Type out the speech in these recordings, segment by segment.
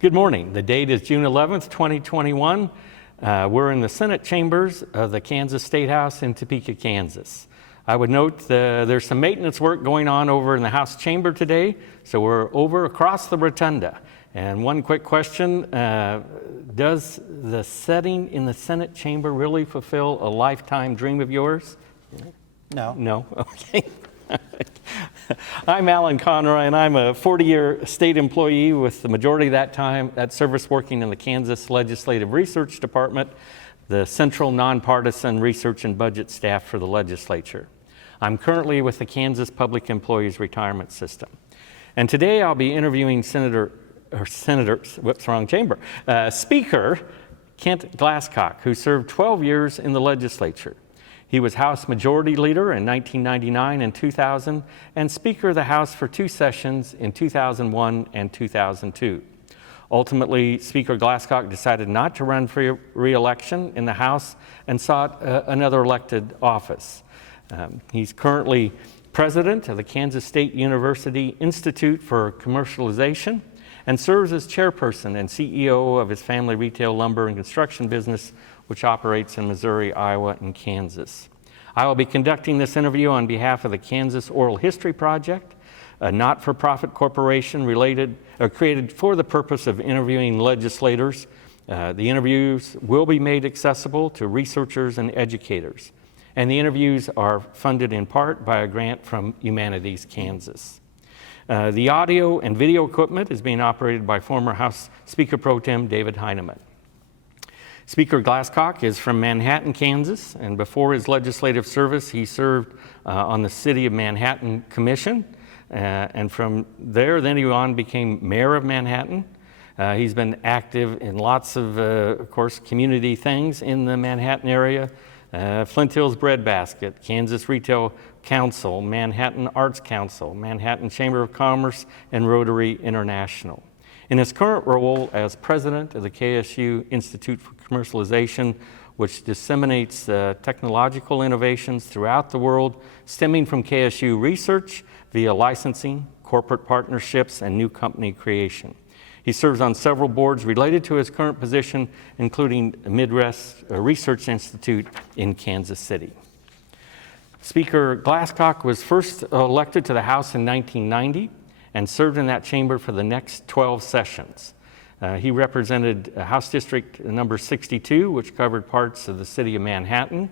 Good morning. The date is June 11th, 2021. We're in the Senate chambers of the Kansas State House in Topeka, Kansas. I would note there's some maintenance work going on over in the House chamber today, so we're over across the rotunda. And one quick question, does the setting in the Senate chamber really fulfill a lifetime dream of yours? No. No? Okay. I'm Alan Conroy, and I'm a 40-year state employee with the majority of that service working in the Kansas Legislative Research Department, the central nonpartisan research and budget staff for the legislature. I'm currently with the Kansas Public Employees Retirement System. And today I'll be interviewing Speaker Kent Glasscock, who served 12 years in the legislature. He was House Majority Leader in 1999 and 2000, and Speaker of the House for 2 sessions in 2001 and 2002. Ultimately, Speaker Glasscock decided not to run for re-election in the House and sought another elected office. He's currently President of the Kansas State University Institute for Commercialization and serves as Chairperson and CEO of his family retail lumber and construction business, which operates in Missouri, Iowa, and Kansas. I will be conducting this interview on behalf of the Kansas Oral History Project, a not-for-profit corporation created for the purpose of interviewing legislators. The interviews will be made accessible to researchers and educators, and the interviews are funded in part by a grant from Humanities Kansas. The audio and video equipment is being operated by former House Speaker Pro Tem David Heineman. Speaker Glasscock is from Manhattan, Kansas, and before his legislative service, he served on the City of Manhattan Commission, and from there, then he became mayor of Manhattan. He's been active in lots of course, community things in the Manhattan area. Flint Hills Breadbasket, Kansas Retail Council, Manhattan Arts Council, Manhattan Chamber of Commerce, and Rotary International. In his current role as president of the KSU Institute for Commercialization, which disseminates technological innovations throughout the world, stemming from KSU research via licensing, corporate partnerships, and new company creation. He serves on several boards related to his current position, including Midwest Research Institute in Kansas City. Speaker Glasscock was first elected to the House in 1990 and served in that chamber for the next 12 sessions. He represented House District number 62, which covered parts of the city of Manhattan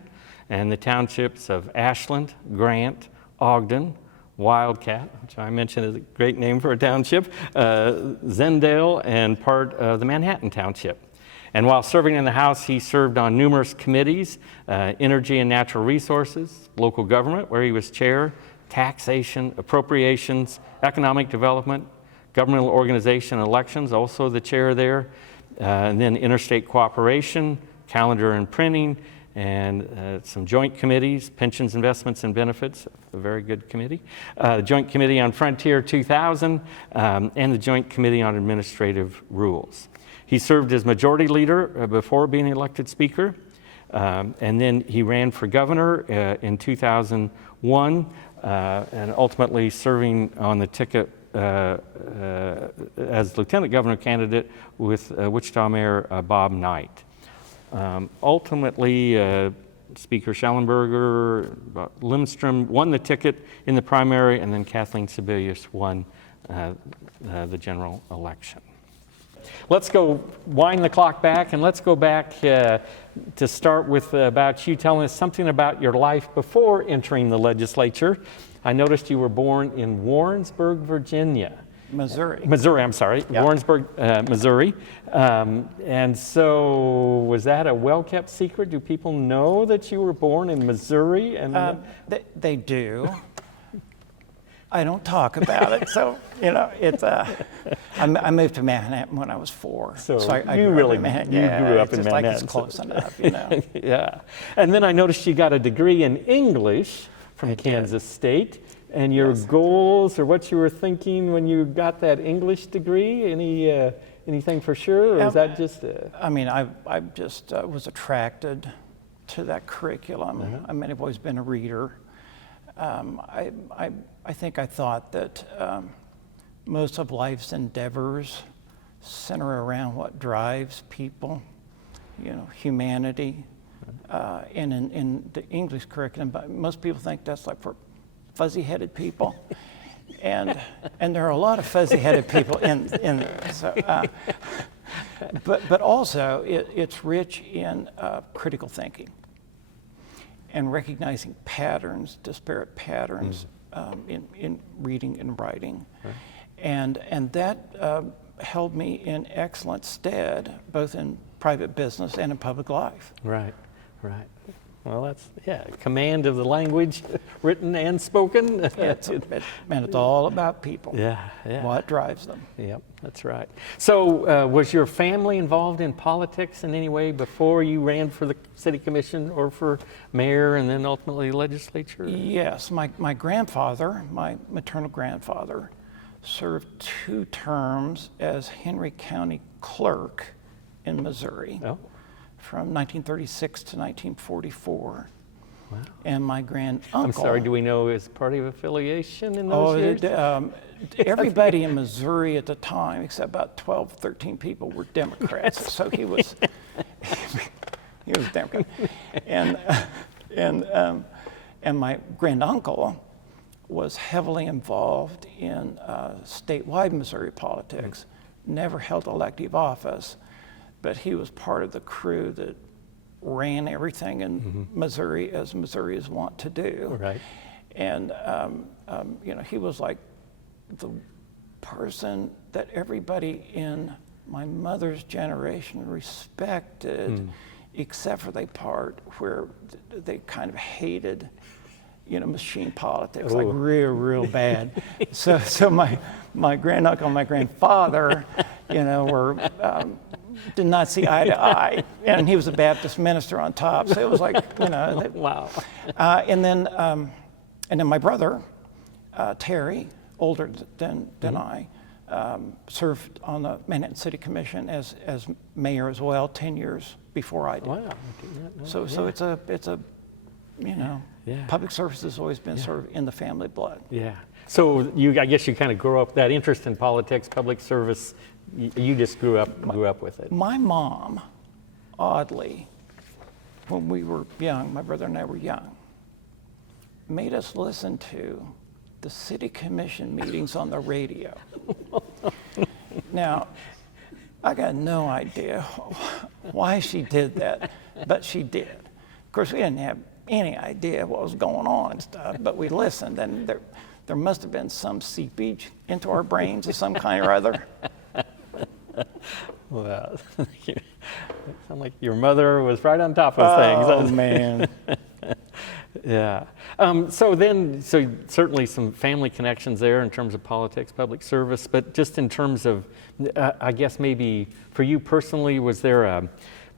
and the townships of Ashland, Grant, Ogden, Wildcat, which I mentioned is a great name for a township, Zendale, and part of the Manhattan Township. And while serving in the House, he served on numerous committees, energy and natural resources, local government, where he was chair, taxation, appropriations, economic development, governmental organization and elections, also the chair there, and then interstate cooperation, calendar and printing, and some joint committees, pensions, investments, and benefits, a very good committee, Joint Committee on Frontier 2000, and the Joint Committee on Administrative Rules. He served as majority leader before being elected speaker, and then he ran for governor in 2001, and ultimately serving on the ticket as lieutenant governor candidate with Wichita Mayor Bob Knight. Ultimately, Speaker Shallenburger, Lindstrom won the ticket in the primary, and then Kathleen Sebelius won the general election. Let's go wind the clock back, and let's go back to start with about you telling us something about your life before entering the legislature. I noticed you were born in Warrensburg, Virginia. Missouri, I'm sorry. Yep. Warrensburg, Missouri. And so was that a well-kept secret? Do people know that you were born in Missouri? And they do. I don't talk about it, so it's. I moved to Manhattan when I was 4, so I you grew really up in Manhattan. you Yeah, grew up in just Manhattan. Like it's close enough, Yeah, and then I noticed you got a degree in English from Kansas State, and your goals or what you were thinking when you got that English degree. Anything for sure, or is that just? I just was attracted to that curriculum. Uh-huh. I mean, I've always been a reader. I think I thought that most of life's endeavors center around what drives people, humanity. And in the English curriculum, but most people think that's like for fuzzy-headed people. And there are a lot of fuzzy-headed people but also it's rich in critical thinking and recognizing patterns, disparate patterns in reading and writing. Right. And that held me in excellent stead, both in private business and in public life. Right. Well, that's, command of the language, written and spoken. It's all about people. Yeah. What drives them. Yep, that's right. So was your family involved in politics in any way before you ran for the city commission or for mayor and then ultimately legislature? Yes, my grandfather, my maternal grandfather, served 2 terms as Henry County clerk in Missouri. Oh. From 1936 to 1944. Wow. And my granduncle. I'm sorry, do we know his party of affiliation in those years? Everybody in Missouri at the time, except about 12, 13 people, were Democrats. So he was Democrat. And my granduncle was heavily involved in statewide Missouri politics, never held elective office. But he was part of the crew that ran everything in Missouri as Missourians want to do. Right. And, he was like the person that everybody in my mother's generation respected, except for the part where they kind of hated, machine politics, like real bad. So my granduncle and my grandfather, were... did not see eye to eye, and he was a Baptist minister on top. So it was like, Wow. And then my brother, Terry, older than I, served on the Manhattan City Commission as mayor as well, 10 years before I did. Wow. So it's a public service has always been sort of in the family blood. Yeah. So I guess you kind of grew up that interest in politics, public service. You just grew up with it. My mom, oddly, when we were young, my brother and I were young, made us listen to the city commission meetings on the radio. Now, I got no idea why she did that, but she did. Of course, we didn't have any idea what was going on and stuff, but we listened, and there must have been some seepage into our brains of some kind or other. Well, you sound like your mother was right on top of things. Oh, man. Yeah. So certainly some family connections there in terms of politics, public service, but just in terms of, I guess maybe for you personally, was there a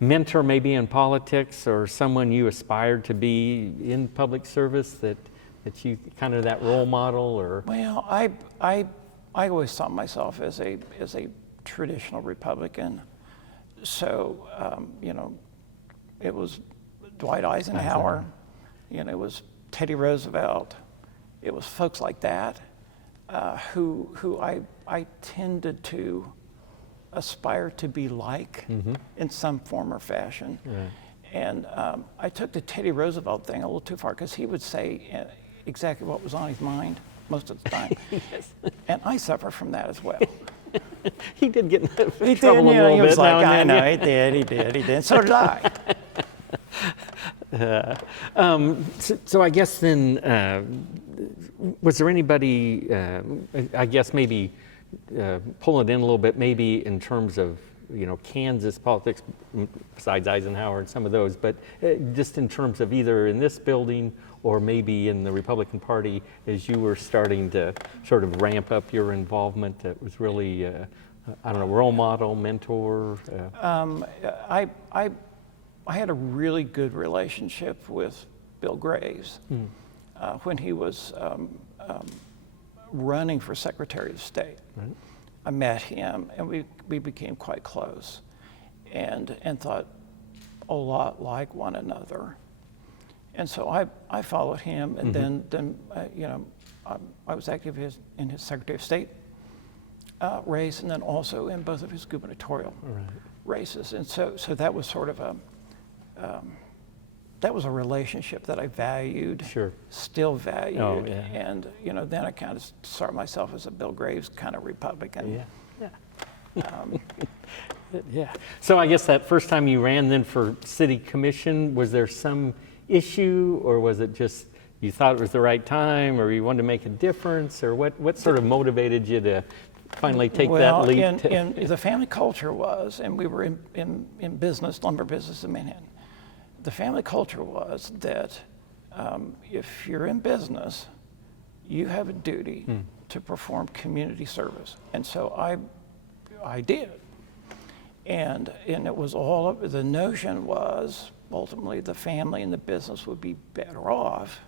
mentor maybe in politics or someone you aspired to be in public service that you kind of that role model or? Well, I always saw myself as a traditional Republican. So, it was Dwight Eisenhower, it was Teddy Roosevelt, it was folks like that who I tended to aspire to be like in some form or fashion. Right. And I took the Teddy Roosevelt thing a little too far because he would say exactly what was on his mind most of the time. Yes. And I suffer from that as well. He did get in trouble He did, a little he was bit like, now I and know, then. he did. So did I. So I guess then, was there anybody, I guess maybe pulling it in a little bit, maybe in terms of, Kansas politics, besides Eisenhower and some of those, but just in terms of either in this building or maybe in the Republican Party, as you were starting to sort of ramp up your involvement, that was really, role model, mentor? I had a really good relationship with Bill Graves when he was running for Secretary of State. Right. I met him, and we became quite close, and thought a lot like one another. And so I followed him, and then I was active in his Secretary of State race, and then also in both of his gubernatorial races. And so that was sort of that was a relationship that I valued, still valued. Oh, yeah. And, then I kind of saw myself as a Bill Graves kind of Republican. Yeah. So I guess that first time you ran then for city commission, was there some issue, or was it just you thought it was the right time, or you wanted to make a difference, or what sort of motivated you to finally take that leap? In the family culture was, and we were in business, lumber business in Manhattan. The family culture was that if you're in business, you have a duty to perform community service. And so I did. And it was the notion was ultimately the family and the business would be better off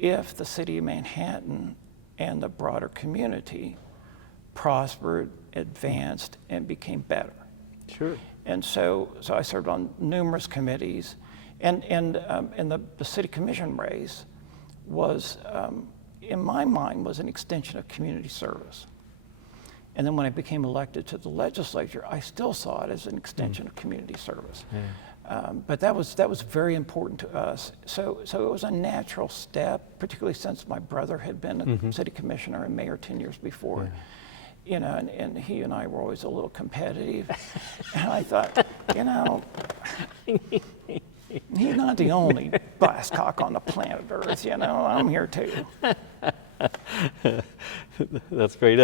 if the city of Manhattan and the broader community prospered, advanced, and became better. Sure. And so I served on numerous committees, and the city commission race was, in my mind, was an extension of community service. And then when I became elected to the legislature, I still saw it as an extension of community service. But that was very important to us. So it was a natural step, particularly since my brother had been a city commissioner and mayor 10 years before. And he and I were always a little competitive. And I thought, he's not the only Glasscock on the planet Earth, I'm here too. That's great.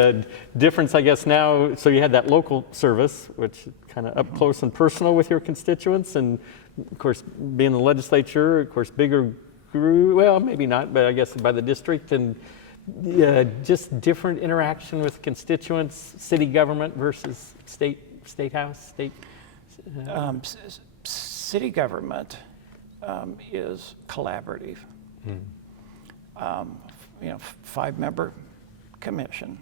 Difference, I guess, now, so you had that local service, which kind of up close and personal with your constituents, and of course, being in the legislature, of course, bigger grew, well, maybe not, but I guess by the district, and just different interaction with constituents, city government versus state house, City government is collaborative. 5-member commission.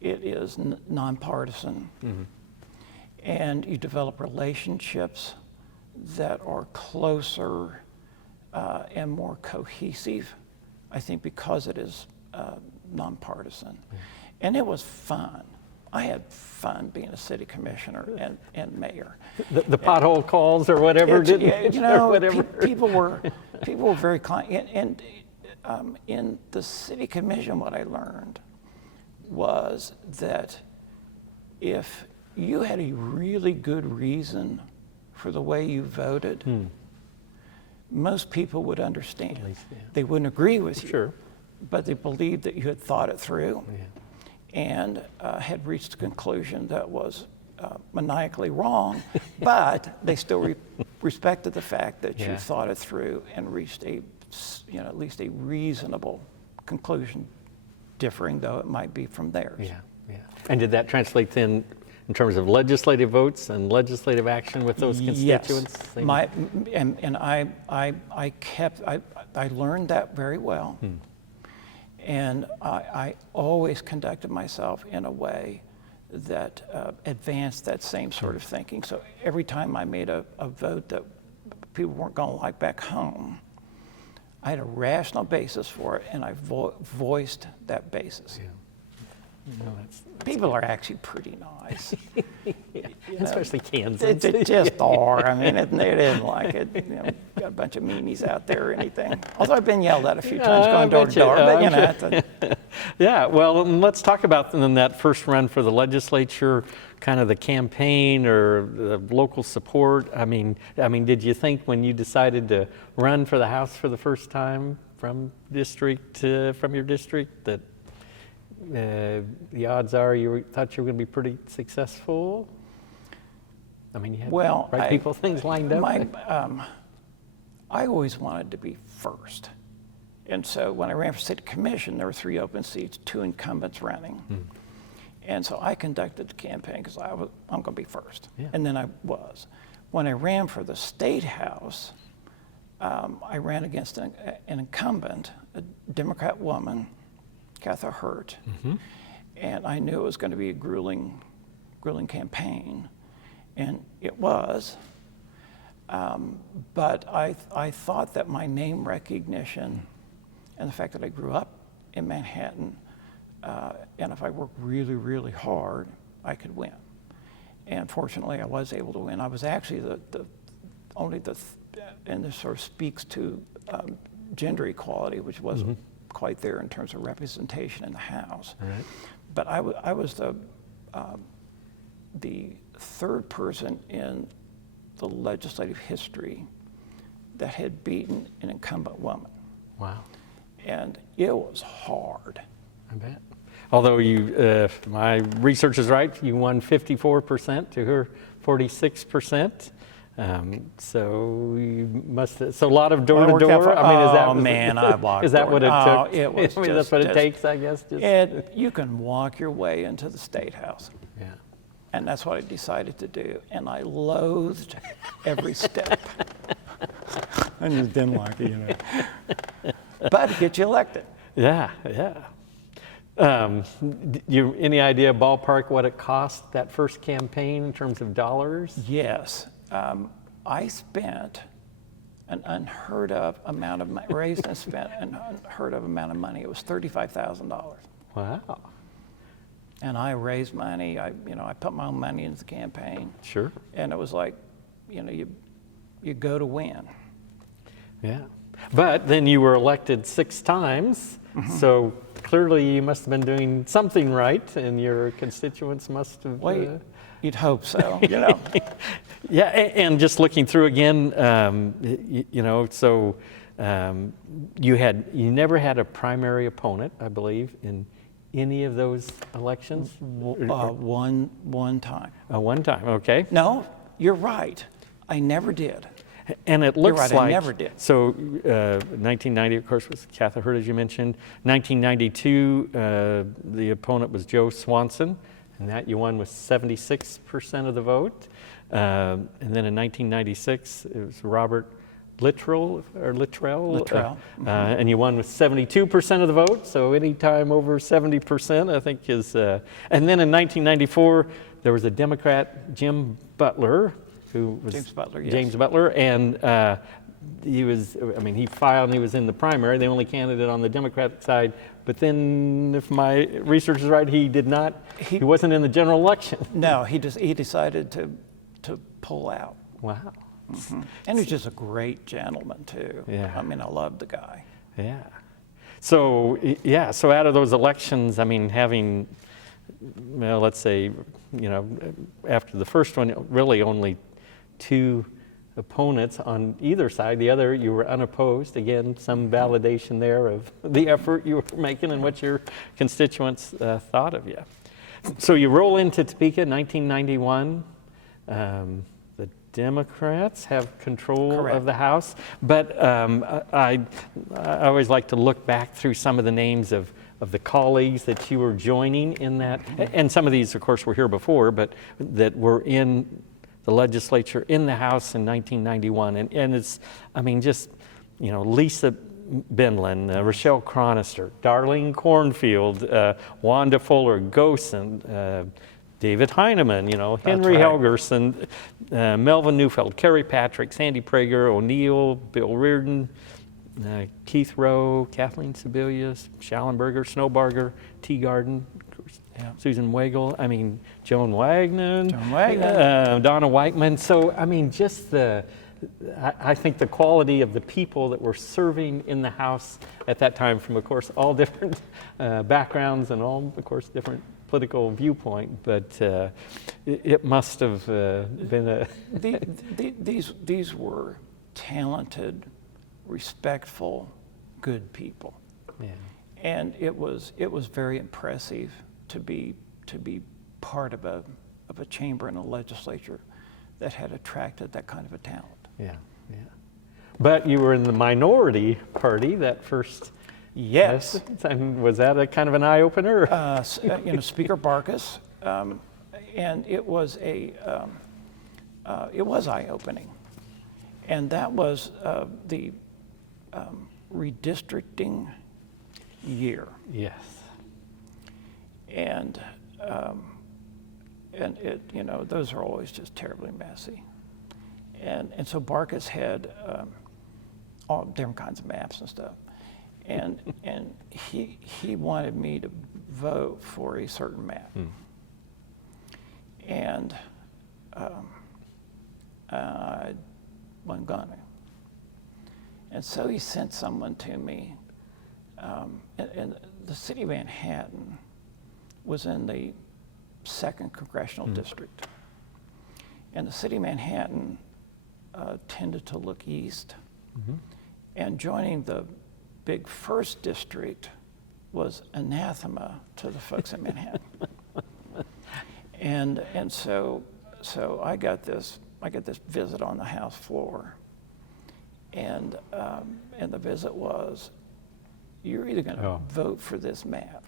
It is nonpartisan, and you develop relationships that are closer and more cohesive, I think, because it is nonpartisan. And it was fun. I had fun being a city commissioner and mayor. The pothole calls or whatever, people were very kind. And in the city commission, what I learned was that if you had a really good reason for the way you voted, most people would understand. They wouldn't agree with you, but they believed that you had thought it through and had reached a conclusion that was maniacally wrong, but they still respected the fact that you thought it through and reached at least a reasonable conclusion, differing though it might be from theirs. And did that translate then in terms of legislative votes and legislative action with those constituents? Yes. I learned that very well. And I always conducted myself in a way that advanced that same sort of thinking. So every time I made a vote that people weren't going to like back home, I had a rational basis for it, and I voiced that basis. People are actually pretty nice. Especially Kansas. They just are. I mean, they didn't like it. Got a bunch of meanies out there or anything. Although I've been yelled at a few times going door to door. But Yeah, well, let's talk about then that first run for the legislature, kind of the campaign or the local support. I mean, did you think when you decided to run for the House for the first time from your district that the odds are you thought you were going to be pretty successful? I mean, you had things lined up. I always wanted to be first. And so when I ran for city commission, there were 3 open seats, 2 incumbents running. And so I conducted the campaign because I'm going to be first. And then I was. When I ran for the state house, I ran against an incumbent, a Democrat woman, Katha Hurt, and I knew it was going to be a grueling campaign, and it was. But I thought that my name recognition and the fact that I grew up in Manhattan and if I worked really, really hard, I could win. And fortunately, I was able to win. I was actually and this sort of speaks to gender equality, which wasn't quite there in terms of representation in the House. Right. But I was the third person in the legislative history that had beaten an incumbent woman. Wow. And it was hard. I bet. Although you, if my research is right, you won 54% to her 46%. So you must. So a lot of door to door. I mean, is that? Oh man, I walked. Is that what it took? It was I mean, that's what it takes, I guess. You can walk your way into the State House. Yeah. And that's what I decided to do, and I loathed every step. I just didn't like it, you know. But it gets you elected. Yeah, yeah. Any idea, ballpark, what it cost that first campaign in terms of dollars? Yes. I spent an unheard of amount of money, raised and spent an unheard of amount of money. It was $35,000. Wow. And I raised money. I put my own money into the campaign. Sure. And it was like, you go to win. Yeah. But then you were elected 6 times, so clearly you must have been doing something right, and your constituents must have. Well, you'd hope so, you know. Yeah, and just looking through again, so you never had a primary opponent, I believe, in any of those elections. One time. One time, okay. No, you're right. I never did. And it looks right, like, I never did. So 1990, of course, was Catherine Hurd, as you mentioned. 1992, the opponent was Joe Swanson, and that you won with 76% of the vote. And then in 1996, it was Robert Littrell, and you won with 72% of the vote. So any time over 70%, I think is. And then in 1994, there was a Democrat, Jim Butler, who was James Butler, yes. James Butler, and he filed and he was in the primary, the only candidate on the Democratic side. But then, if my research is right, he wasn't in the general election. No, he decided to pull out. Wow. Mm-hmm. And he's just a great gentleman too. Yeah. I mean, I love the guy. Yeah. So out of those elections, I mean, having, well, let's say, after the first one, really only 2 opponents on either side. The other, you were unopposed. Again, some validation there of the effort you were making and what your constituents thought of you. So you roll into Topeka, 1991. The Democrats have control Correct. of the House, but I always like to look back through some of the names of the colleagues that you were joining in that, and some of these, of course, were here before, but that were in the legislature, in the House in 1991. And it's, Lisa Benlin, Rochelle Chronister, Darlene Cornfield, Wanda Fuller Gosen, David Heineman, Henry Helgerson, Melvin Neufeld, Kerry Patrick, Sandy Prager, O'Neill, Bill Reardon, Keith Rowe, Kathleen Sebelius, Shallenburger, Snowbarger, Teagarden, Susan Wagle, Joan Wagner, Donna Whiteman. So, just I think the quality of the people that were serving in the House at that time from, of course, all different backgrounds and all, of course, different political viewpoint, but it must have been a... These were talented, respectful, good people. Yeah. And it was very impressive to be part of a chamber and a legislature that had attracted that kind of a talent. Yeah, yeah. But you were in the minority party that first. Yes. And was that a kind of an eye opener? Speaker Barkus, and it was eye opening, and that was the redistricting year. Yes. And it, those are always just terribly messy. And so Barkus had all different kinds of maps and stuff. and he wanted me to vote for a certain map. And I wasn't gonna. And so he sent someone to me, and the city of Manhattan was in the 2nd Congressional District. And the city of Manhattan tended to look east. And joining the big 1st District was anathema to the folks in Manhattan. And so I got this visit on the House floor, and the visit was, you're either going to vote for this map,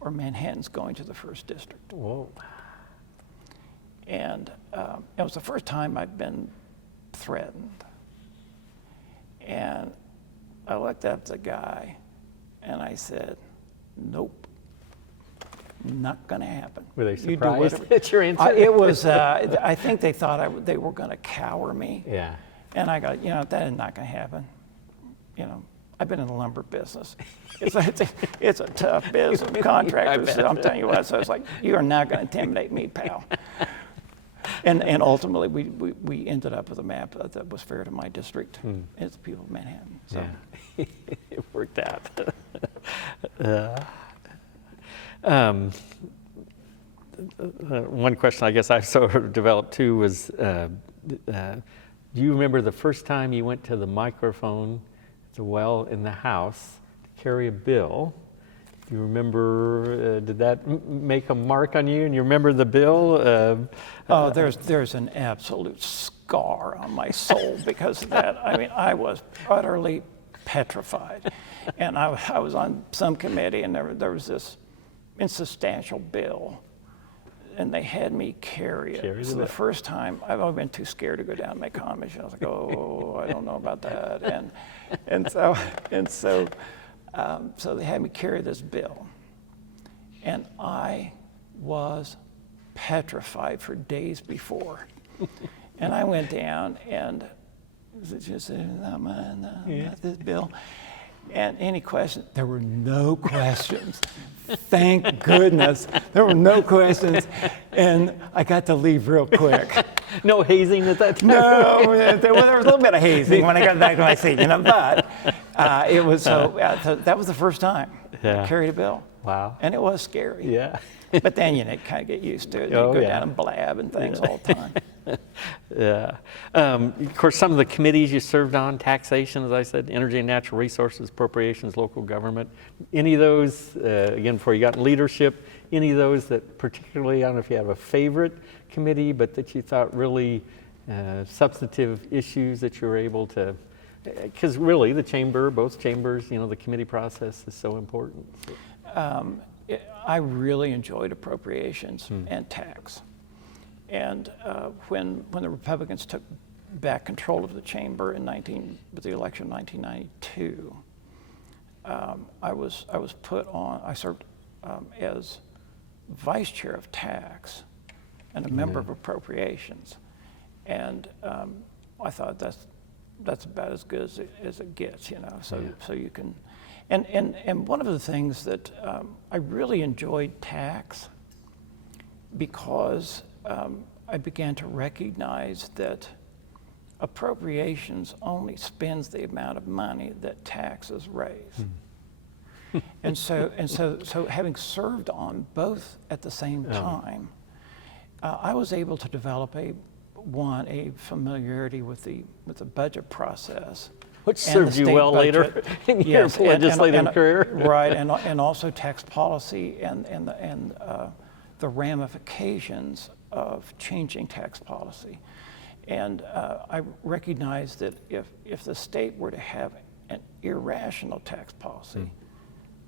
or Manhattan's going to the 1st District. Whoa. And it was the first time I'd been threatened. And I looked up at the guy, and I said, nope. Not going to happen. Were they surprised at your answer? It was. I think they thought they were going to cower me. Yeah. And I got, that is not going to happen. I've been in the lumber business. It's a tough business. Contractors. I'm telling you what. So it's like, you are not going to intimidate me, pal. And ultimately, we ended up with a map that was fair to my district. It's the people of Manhattan. So. Yeah. It worked out. One question I guess I sort of developed too was, do you remember the first time you went to the microphone at the well in the House to carry a bill? Do you remember, did that make a mark on you, and you remember the bill? There's an absolute scar on my soul because of that. I mean, I was utterly petrified. And I was on some committee, and there was this insubstantial bill, and they had me carry it. So the first time, I've always been too scared to go down and make comments. I was like, oh, I don't know about that. So they had me carry this bill, and I was petrified for days before. And I went down, and just said, not this bill. And any questions? There were no questions. Thank goodness. There were no questions. And I got to leave real quick. No hazing at that time? No, there was a little bit of hazing when I got back to my seat, but it was so that was the first time I carried a bill. Wow. And it was scary. Yeah. But then, kind of get used to it. You go down and blab and things all the time. Yeah. Of course, some of the committees you served on, taxation, as I said, energy and natural resources, appropriations, local government. Any of those, again, before you got in leadership, any of those that particularly, I don't know if you have a favorite committee, but that you thought really substantive issues that you were able to, because really the chamber, both chambers, the committee process is so important. I really enjoyed appropriations and tax. And when the Republicans took back control of the chamber with the election of 1992, I served as vice chair of tax and a member of appropriations. And I thought that's about as good as it gets, so you can. And one of the things that I really enjoyed tax because I began to recognize that appropriations only spends the amount of money that taxes raise. And so having served on both at the same time, I was able to develop a familiarity with the budget process. Which served you well later in your legislative career. Right, and also tax policy and the ramifications of changing tax policy. And I recognize that if the state were to have an irrational tax policy,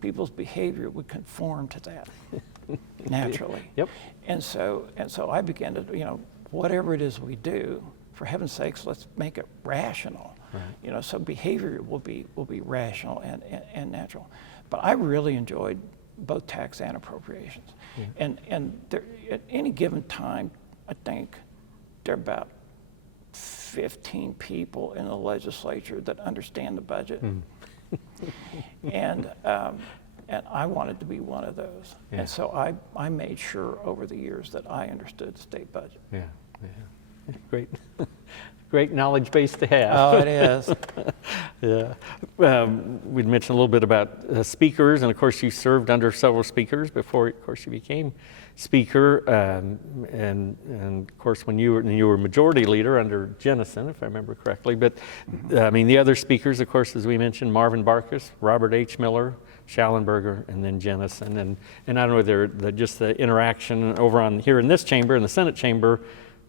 people's behavior would conform to that naturally. Yep. And so I began to, whatever it is we do, for heaven's sakes, let's make it rational. Right. So behavior will be rational and natural. But I really enjoyed both tax and appropriations. Yeah. And there, at any given time, I think there are about 15 people in the legislature that understand the budget. And I wanted to be one of those. Yeah. And so I made sure over the years that I understood the state budget. Yeah, yeah. Great. Great knowledge base to have. Oh, it is. Yeah. We'd mentioned a little bit about speakers, and of course you served under several speakers before, of course, you became speaker. And of course, when you were majority leader under Jennison, if I remember correctly. But I mean, the other speakers, of course, as we mentioned, Marvin Barkus, Robert H. Miller, Shallenburger, and then Jennison. And I don't know whether just the interaction over on here in this chamber, in the Senate chamber,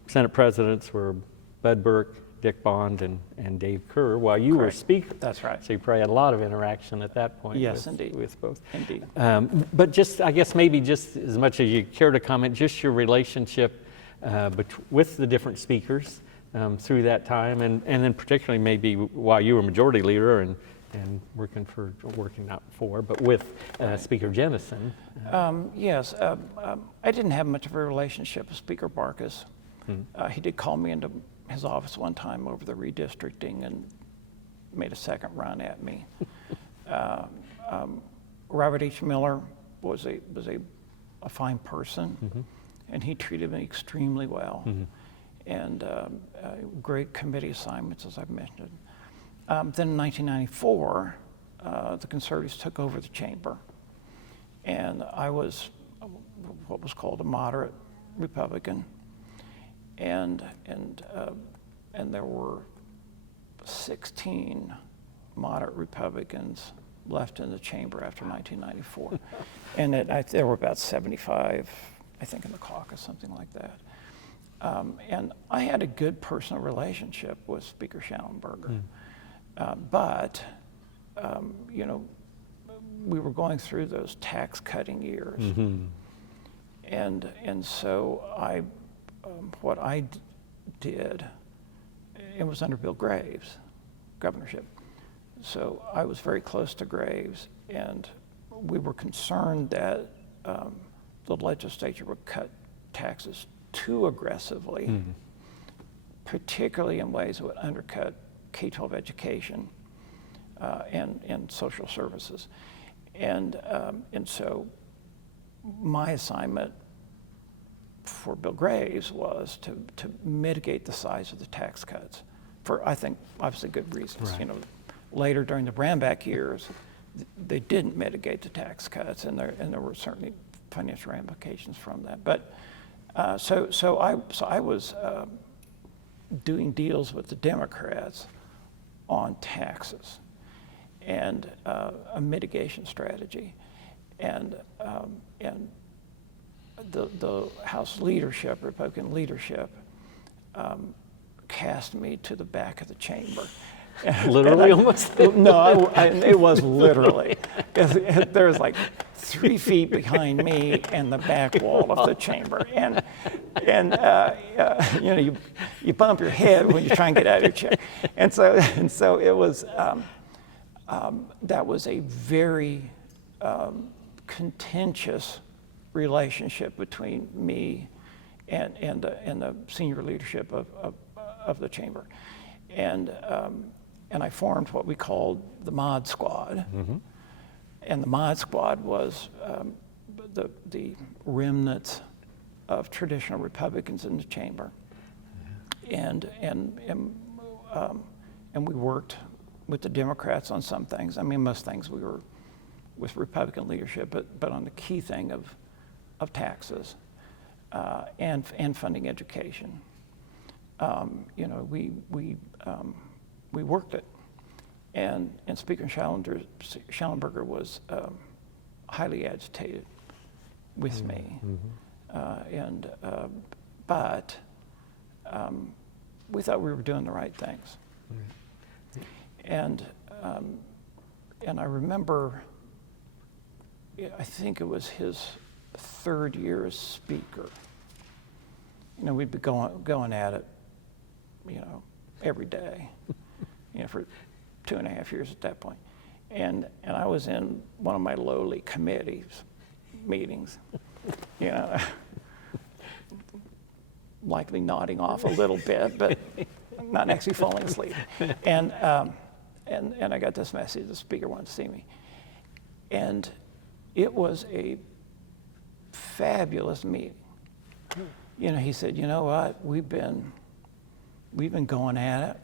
Senate presidents were Bud Burke, Dick Bond, and Dave Kerr while you were speaker. That's right. So you probably had a lot of interaction at that point. Yes, with, indeed. with both. Indeed. But just, I guess maybe just as much as you care to comment, just your relationship with the different speakers through that time, and then particularly maybe while you were majority leader and working not for, but with Speaker Jennison. Yes, I didn't have much of a relationship with Speaker Barkus. He did call me into his office one time over the redistricting and made a second run at me. Robert H. Miller was a fine person, and he treated me extremely well. And great committee assignments, as I've mentioned. Then in 1994, the Conservatives took over the chamber, and I was what was called a moderate Republican, and there were 16 moderate Republicans left in the chamber after 1994, and there were about 75, I think, in the caucus, something like that. And I had a good personal relationship with Speaker Shallenburger. But you know, we were going through those tax cutting years, and so what I did, it was under Bill Graves' governorship. So I was very close to Graves, and we were concerned that the legislature would cut taxes too aggressively, particularly in ways that would undercut K-12 education and social services. And so my assignment for Bill Graves was to mitigate the size of the tax cuts for, I think, obviously good reasons. Right. You know, later during the Bramback years, they didn't mitigate the tax cuts, and there were certainly financial ramifications from that. But so I was doing deals with the Democrats on taxes and a mitigation strategy, and the House leadership, Republican leadership, cast me to the back of the chamber. Literally, almost. No, it was literally. There was like 3 feet behind me and the back wall of the chamber, and you know, you bump your head when you try and get out of your chair, and so it was. That was a very contentious relationship between me and the senior leadership of the chamber, and I formed what we called the Mod Squad, and the Mod Squad was the remnants of traditional Republicans in the chamber, and we worked with the Democrats on some things. I mean, most things we were with Republican leadership, but on the key thing of taxes and funding education. You know, we worked it, and Speaker Shallenburger was highly agitated with me, but we thought we were doing the right things, and I remember, I think it was his 3rd year as Speaker. You know, we'd be going at it, you know, every day, you know, for 2.5 years at that point. And I was in one of my lowly committees meetings, you know, likely nodding off a little bit, but not actually falling asleep. And and I got this message, the speaker wanted to see me. And it was a fabulous meeting. You know, he said, you know what, we've been going at it,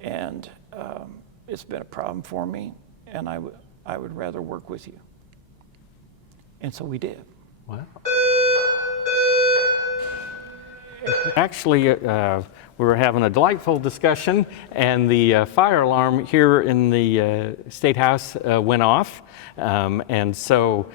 and it's been a problem for me, and I would rather work with you. And so we did. Wow. Actually, we were having a delightful discussion, and the fire alarm here in the State House went off, and so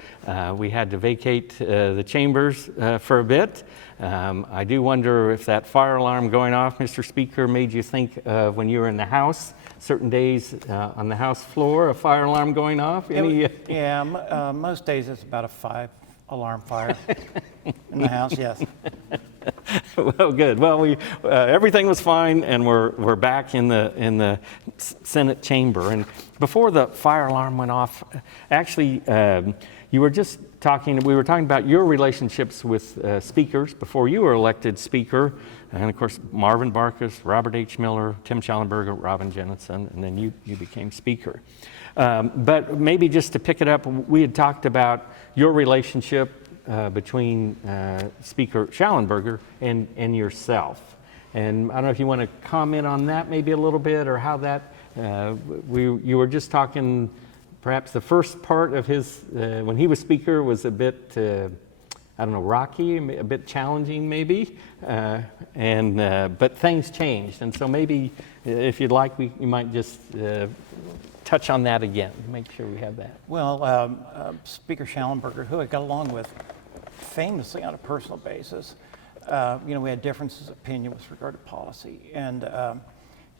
we had to vacate the chambers for a bit. I do wonder if that fire alarm going off, Mr. Speaker, made you think of when you were in the House, certain days on the House floor, a fire alarm going off? Yeah, most days it's about a 5-alarm fire in the House, yes. Well, good. Well, everything was fine, and we're back in the Senate chamber. And before the fire alarm went off, actually, you were just talking. We were talking about your relationships with speakers before you were elected speaker, and of course Marvin Barkus, Robert H. Miller, Tim Shallenburger, Robin Jennison, and then you became speaker. But maybe just to pick it up, we had talked about your relationship between Speaker Shallenburger and yourself. And I don't know if you want to comment on that maybe a little bit, or how that, you were just talking, perhaps the first part of his, when he was speaker, was a bit, I don't know, rocky, a bit challenging maybe, but things changed. And so maybe if you'd like, you might just touch on that again, make sure we have that. Well, Speaker Shallenburger, who I got along with famously on a personal basis, you know, we had differences of opinion with regard to policy, and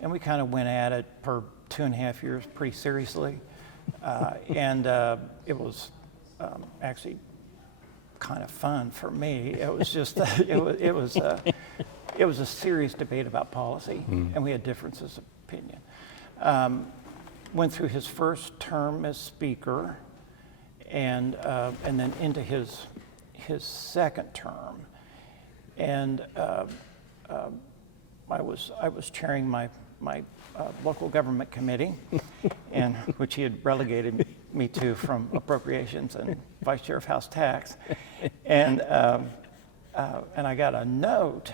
we kind of went at it for 2.5 years pretty seriously, and it was actually kind of fun for me. It was just it was a serious debate about policy, and we had differences of opinion. Went through his first term as speaker, and then into his second term, and I was chairing my local government committee, and which he had relegated me to from appropriations and vice chair of House Tax, and I got a note.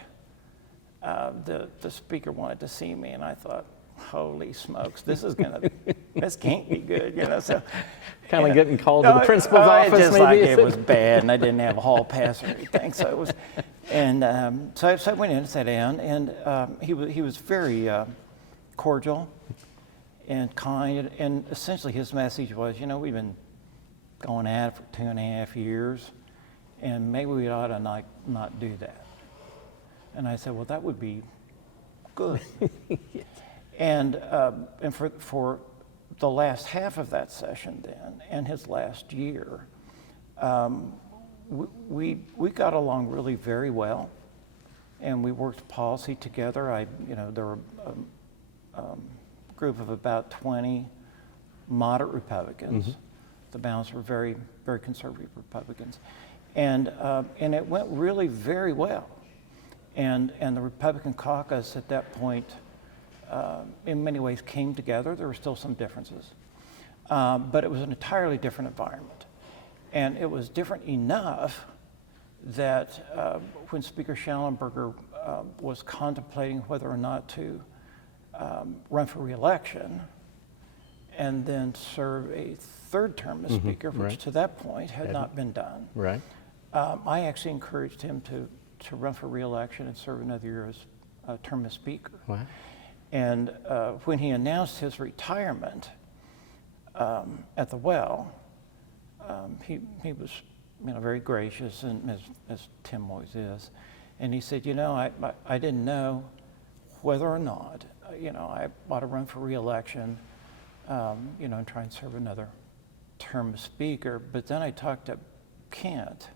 The speaker wanted to see me, and I thought, holy smokes, this can't be good, you know. So kind of getting called to the principal's office, just maybe? Like it was bad, and I didn't have a hall pass or anything. So it was, and so I went in and sat down, and he was very cordial and kind, and essentially his message was, you know, we've been going at it for 2.5 years, and maybe we ought to not do that. And I said, well, that would be good. Yes. And for the last half of that session then, and his last year, we got along really very well, and we worked policy together. There were a group of about 20 moderate Republicans. Mm-hmm. The balance were very, very conservative Republicans, and it went really very well. And the Republican caucus at that point, in many ways, came together. There were still some differences, but it was an entirely different environment. And it was different enough that when Speaker Shallenburger was contemplating whether or not to run for re-election and then serve a third term as Speaker, which right. to that point had not been done, right. I actually encouraged him to run for re-election and serve another year as term as Speaker. Wow. And when he announced his retirement at the well, he was, you know, very gracious, and as Tim always is. And he said, you know, I didn't know whether or not, you know, I ought to run for re-election, you know, and try and serve another term as Speaker. But then I talked to Kent,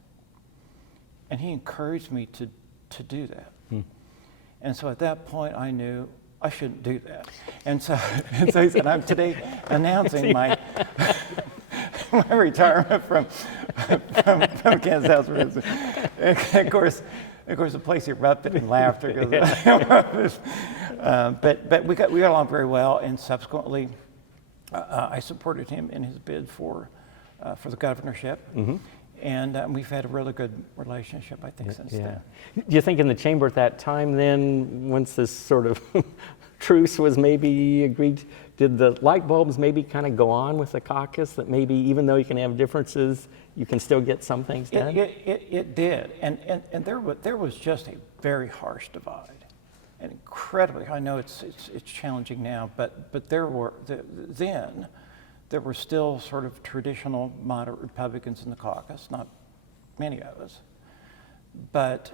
and he encouraged me to do that. And so at that point, I knew I shouldn't do that. And so he said, I'm today announcing my retirement from Kansas House of Representatives. And of course, Of course, the place erupted in laughter. But we got along very well, and subsequently, I supported him in his bid for the governorship, and we've had a really good relationship, I think, since then. Do you think in the chamber at that time, then, once this sort of truce was maybe agreed, did the light bulbs maybe kind of go on with the caucus, that maybe even though you can have differences, you can still get some things done? It did, and there was just a very harsh divide, and incredibly. I know it's challenging now, but then there were still sort of traditional moderate Republicans in the caucus, not many of us, but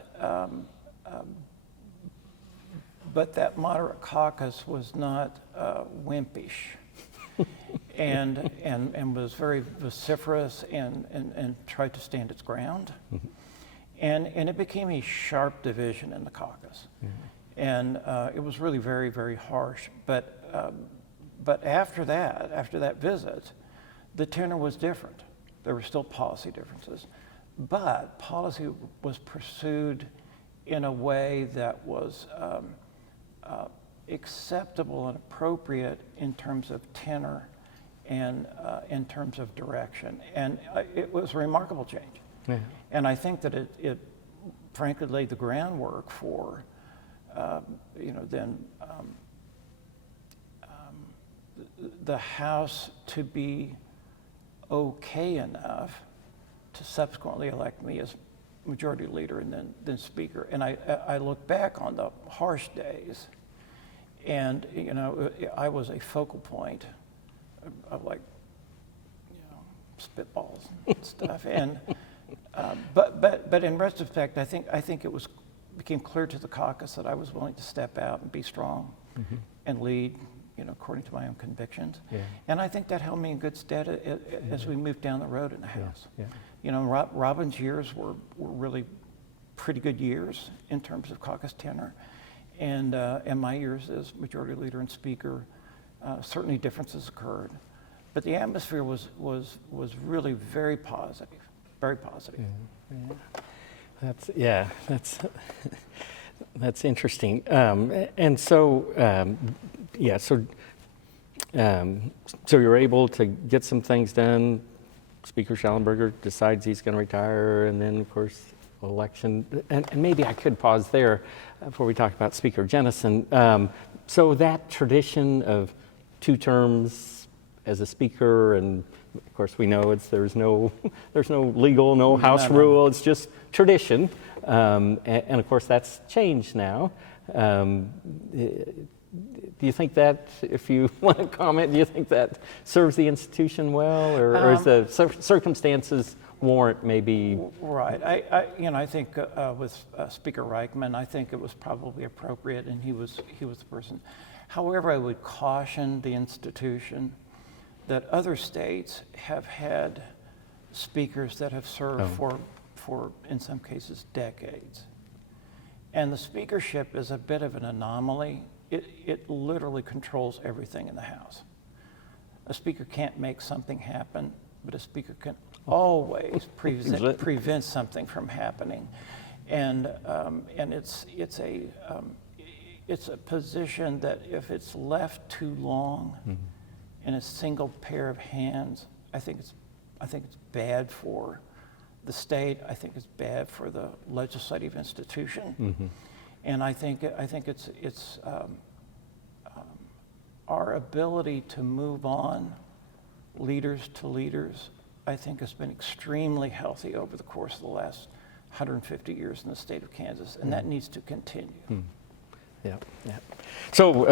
that moderate caucus was not wimpish. and was very vociferous and tried to stand its ground. And it became a sharp division in the caucus. And it was really very, very harsh. But after that visit, the tenor was different. There were still policy differences, but policy was pursued in a way that was acceptable and appropriate in terms of tenor and in terms of direction. And it was a remarkable change. Yeah. And I think that it frankly laid the groundwork for, the House to be okay enough to subsequently elect me as majority leader and then speaker. And I look back on the harsh days, and I was a focal point of spitballs and stuff. And but in retrospect, I think it became clear to the caucus that I was willing to step out and be strong and lead, according to my own convictions. Yeah. And I think that held me in good stead as we moved down the road in the House. Yeah. Robin's years were really pretty good years in terms of caucus tenor. And my years as majority leader and speaker, certainly differences occurred. But the atmosphere was really very positive, very positive. Yeah. That's interesting. And so, so you're able to get some things done. Speaker Shallenburger decides he's going to retire, and then, of course, election. And maybe I could pause there before we talk about Speaker Jennison. So that tradition of 2 terms as a speaker, and of course we know there's no legal, no house rule. It's just tradition, and of course that's changed now. Do you think that, if you want to comment, do you think that serves the institution well, or is the circumstances warrant maybe? Right. I think with Speaker Reichman, I think it was probably appropriate, and he was the person. However, I would caution the institution that other states have had speakers that have served for in some cases decades, and the speakership is a bit of an anomaly. It literally controls everything in the House. A speaker can't make something happen, but a speaker can always prevent something from happening, and it's a position that if it's left too long in a single pair of hands, I think it's bad for the state. I think it's bad for the legislative institution, and I think it's our ability to move on, leaders to leaders, I think has been extremely healthy over the course of the last 150 years in the state of Kansas, and that needs to continue. Yeah. So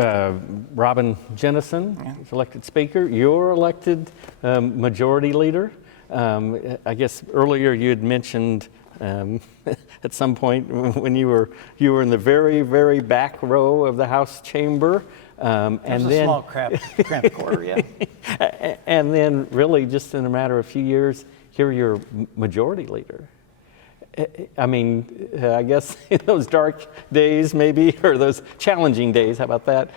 Robin Jennison is elected speaker. You're elected majority leader. I guess earlier you had mentioned at some point when you were in the very, very back row of the House chamber. And then a small cramped quarter, yeah. And then really just in a matter of a few years, here you're majority leader. I mean, I guess in those dark days maybe, or those challenging days, how about that?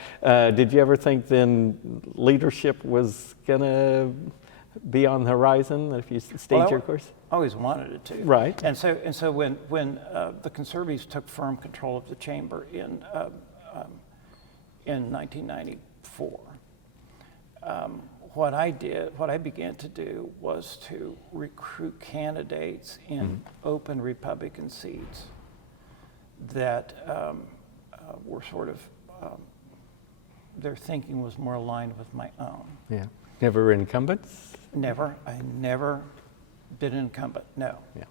Did you ever think then leadership was gonna be on the horizon if you stayed your course? I always wanted it to. Right. And so when the Conservatives took firm control of the chamber in 1994, what I began to do was to recruit candidates in open Republican seats that were sort of, their thinking was more aligned with my own. Yeah. Never incumbents? Never. I never did an incumbent, no. Yeah.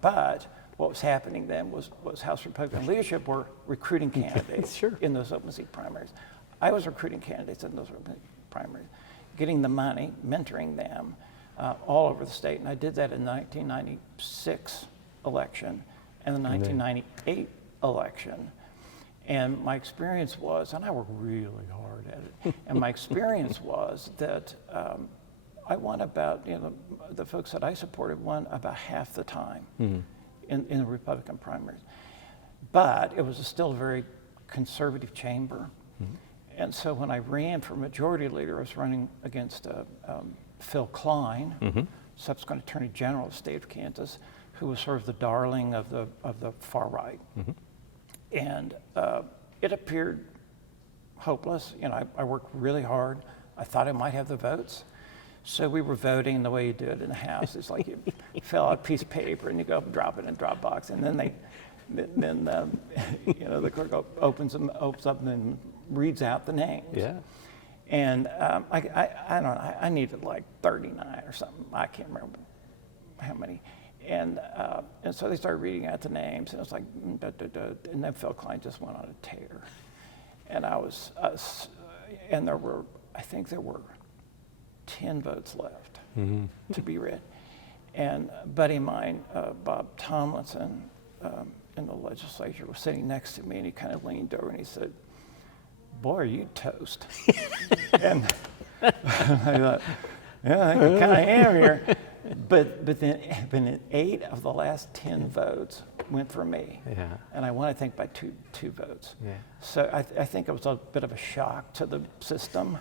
But what was happening then was House Republican leadership were recruiting candidates Sure. in those open seat primaries. I was recruiting candidates in those open seat primaries, getting the money, mentoring them all over the state. And I did that in the 1996 election and the 1998 election. And my experience was, and I worked really hard at it, and my experience was that I won about, the folks that I supported won about half the time in the Republican primaries. But it was still a very conservative chamber. And so when I ran for majority leader, I was running against Phil Klein, subsequent Attorney General of the state of Kansas, who was sort of the darling of the far right. And it appeared hopeless. I worked really hard. I thought I might have the votes. So we were voting the way you do it in the House. It's like you fill out a piece of paper and you go drop it in a drop box, and then the clerk opens up and then reads out the names. Yeah. And I don't know. I needed like 39 or something. I can't remember how many. And so they started reading out the names, and it was like, and then Phil Klein just went on a tear. And and I think there were 10 votes left to be read. And a buddy of mine, Bob Tomlinson, in the legislature, was sitting next to me, and he kind of leaned over and he said, "Boy, are you toast." And I thought, yeah, I kind of am here. But then 8 of the last 10 votes went for me. Yeah. And I won, I think, by two votes. Yeah. So I think it was a bit of a shock to the system.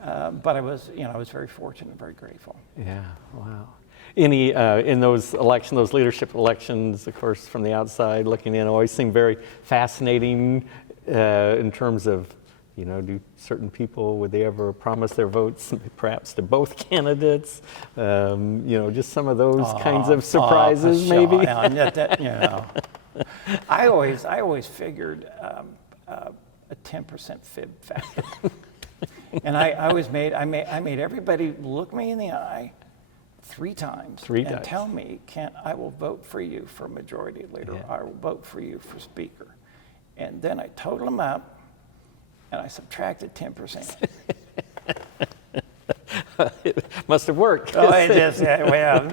But I was very fortunate and very grateful. Yeah, wow. Any, in those leadership elections, of course, from the outside looking in, always seem very fascinating in terms of, do certain people, would they ever promise their votes perhaps to both candidates? Just some of those kinds of surprises, maybe? I always figured a 10% fib factor. And I made everybody look me in the eye 3 times and tell me, Kent, I will vote for you for majority leader. Yeah. I will vote for you for speaker. And then I totaled them up and I subtracted 10%. It must have worked. Oh, it just, well,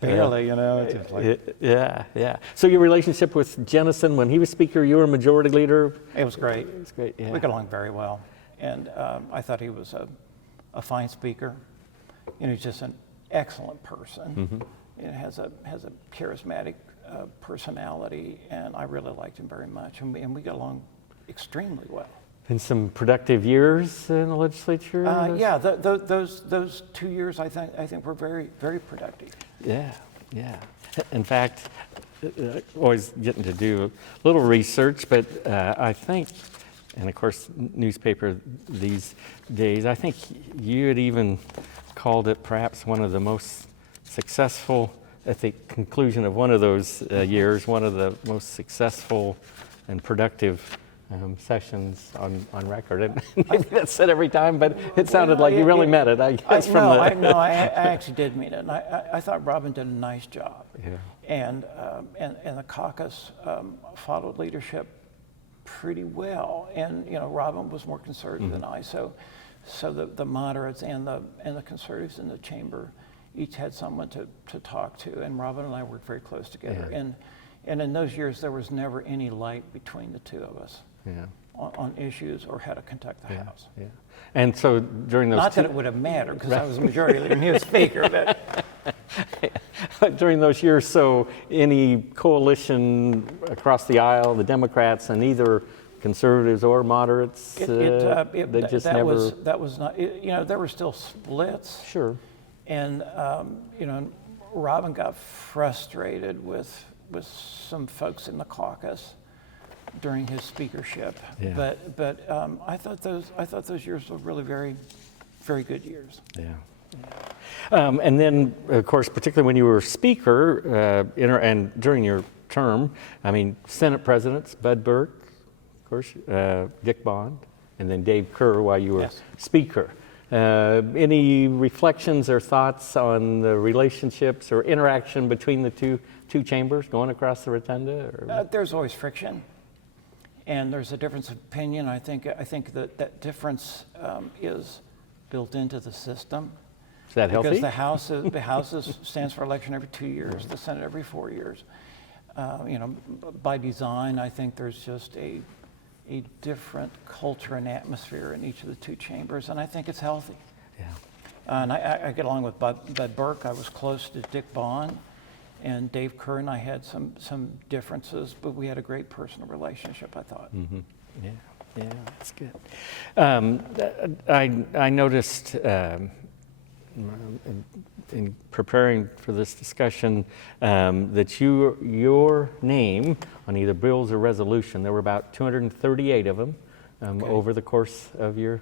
barely, It's just like, yeah. So your relationship with Jennison, when he was speaker, you were majority leader? It was great. It was great, yeah. We got along very well. And I thought he was a fine speaker. He's just an excellent person. Has a charismatic personality, and I really liked him very much. And we got along extremely well. Been some productive years in the legislature? Yeah, those 2 years I think were very, very productive. Yeah. In fact, always getting to do a little research, but I think, and of course, newspaper these days, I think you had even called it perhaps one of the most successful, at the conclusion of one of those years, one of the most successful and productive sessions on record. And maybe that's said every time, but it sounded like you really meant it, I guess. I actually did mean it. And I thought Robin did a nice job. Yeah. And the caucus followed leadership pretty well. And Robin was more conservative than I, so the moderates and the conservatives in the chamber each had someone to talk to, and Robin and I worked very close together. Yeah. And in those years, there was never any light between the two of us on issues or how to conduct the House. Yeah. And so during those that it would have mattered, because I was a majority leader and he was speaker, but during those years, so any coalition across the aisle, the Democrats and either conservatives or moderates. They just that never. that was not. There were still splits. Sure. And Robin got frustrated with some folks in the caucus during his speakership. Yeah. But I thought those years were really very, very good years. Yeah. And then, of course, particularly when you were speaker, and during your term, I mean, Senate presidents, Bud Burke, of course, Dick Bond, and then Dave Kerr while you were Yes. speaker. Any reflections or thoughts on the relationships or interaction between the two chambers going across the rotunda? Or? There's always friction, and there's a difference of opinion. I think that difference is built into the system. Is that healthy? Because the House stands for election every 2 years, the Senate every 4 years. By design, I think there's just a different culture and atmosphere in each of the two chambers, and I think it's healthy. Yeah. And I get along with Bud Burke. I was close to Dick Bond, and Dave Kerr and I had some differences, but we had a great personal relationship, I thought. Mm-hmm. Yeah, that's good. I noticed in preparing for this discussion that your name on either bills or resolution, there were about 238 of them over the course of your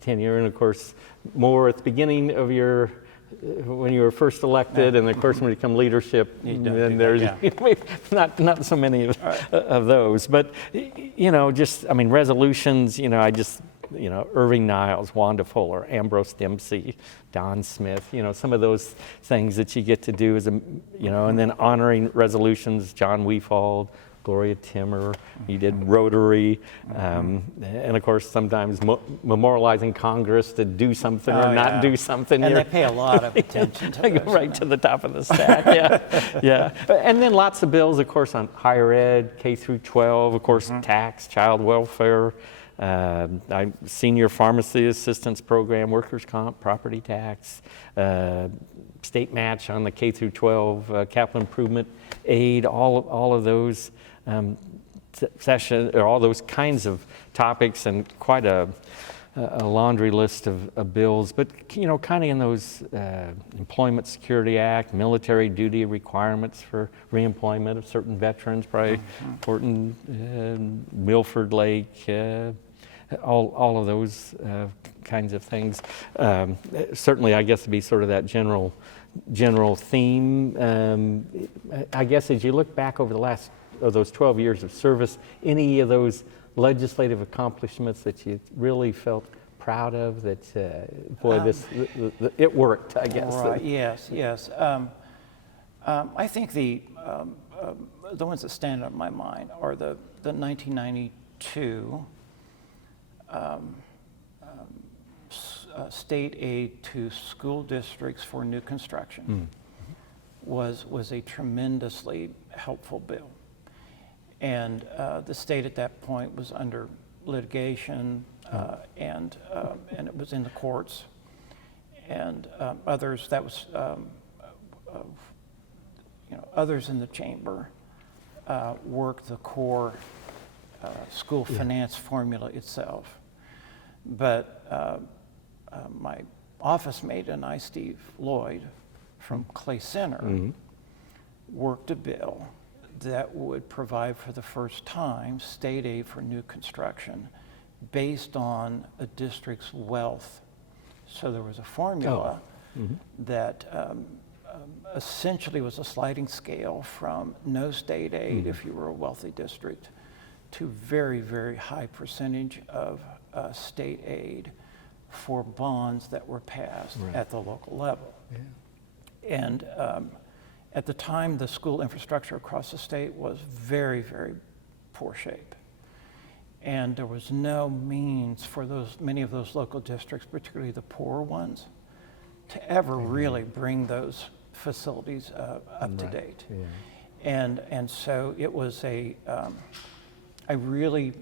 tenure, and of course more at the beginning of your when you were first elected, and of course when you become leadership, then there's not so many of those. But resolutions. Irving Niles, Wanda Fuller, Ambrose Dempsey, Don Smith. Some of those things that you get to do as and then honoring resolutions. John Weefald, Gloria Timmer. You did Rotary, and of course sometimes memorializing Congress to do something or not do something. And they pay a lot of attention to those. Go right to the top of the stack. Yeah. And then lots of bills, of course, on higher ed, K through 12, of course, tax, child welfare. Senior pharmacy assistance program, workers' comp, property tax, state match on the K through 12, capital improvement aid, all of those all those kinds of topics, and quite a laundry list of bills. But kind of in those Employment Security Act, military duty requirements for reemployment of certain veterans, probably important. Milford Lake. All of those kinds of things. Certainly, I guess, to be sort of that general theme. I guess as you look back over the last of those 12 years of service, any of those legislative accomplishments that you really felt proud of? That it worked, I guess. Right. Yes. I think the ones that stand out in my mind are the 1992. State aid to school districts for new construction was a tremendously helpful bill, and the state at that point was under litigation, and it was in the courts, and others others in the chamber worked the core school finance formula itself. But my office mate and I, Steve Lloyd from Clay Center, worked a bill that would provide for the first time state aid for new construction based on a district's wealth. So there was a formula that essentially was a sliding scale from no state aid if you were a wealthy district to very, very high percentage of state aid for bonds that were passed at the local level. And at the time, the school infrastructure across the state was very, very poor shape. And there was no means for many of those local districts, particularly the poor ones, to ever really bring those facilities up to date. And so it was I really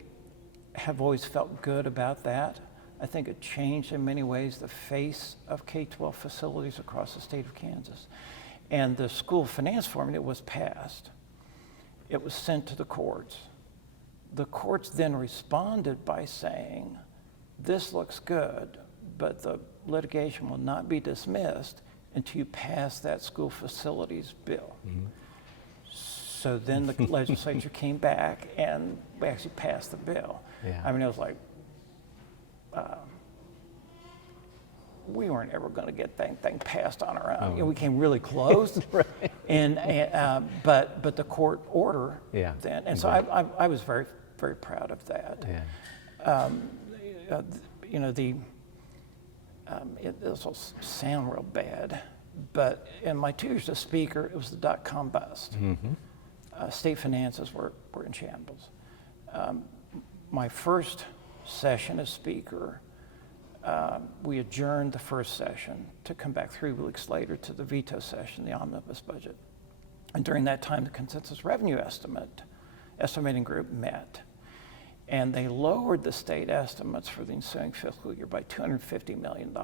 have always felt good about that. I think it changed in many ways the face of K-12 facilities across the state of Kansas. And the school finance formula was passed. It was sent to the courts. The courts then responded by saying, this looks good, but the litigation will not be dismissed until you pass that school facilities bill. So then the legislature came back and we actually passed the bill. Yeah. I mean, it was like, we weren't ever going to get that thing passed on our own. You know, we came really close, Right. but the court order Yeah. then, and so I was very, very proud of that. Yeah. You know, this will sound real bad, but in my 2 years as speaker, it was the dot-com bust. State finances were in shambles. My first session as speaker, we adjourned the first session to come back 3 weeks later to the veto session, the omnibus budget. And during that time, the consensus revenue estimating group met. And they lowered the state estimates for the ensuing fiscal year by $250 million,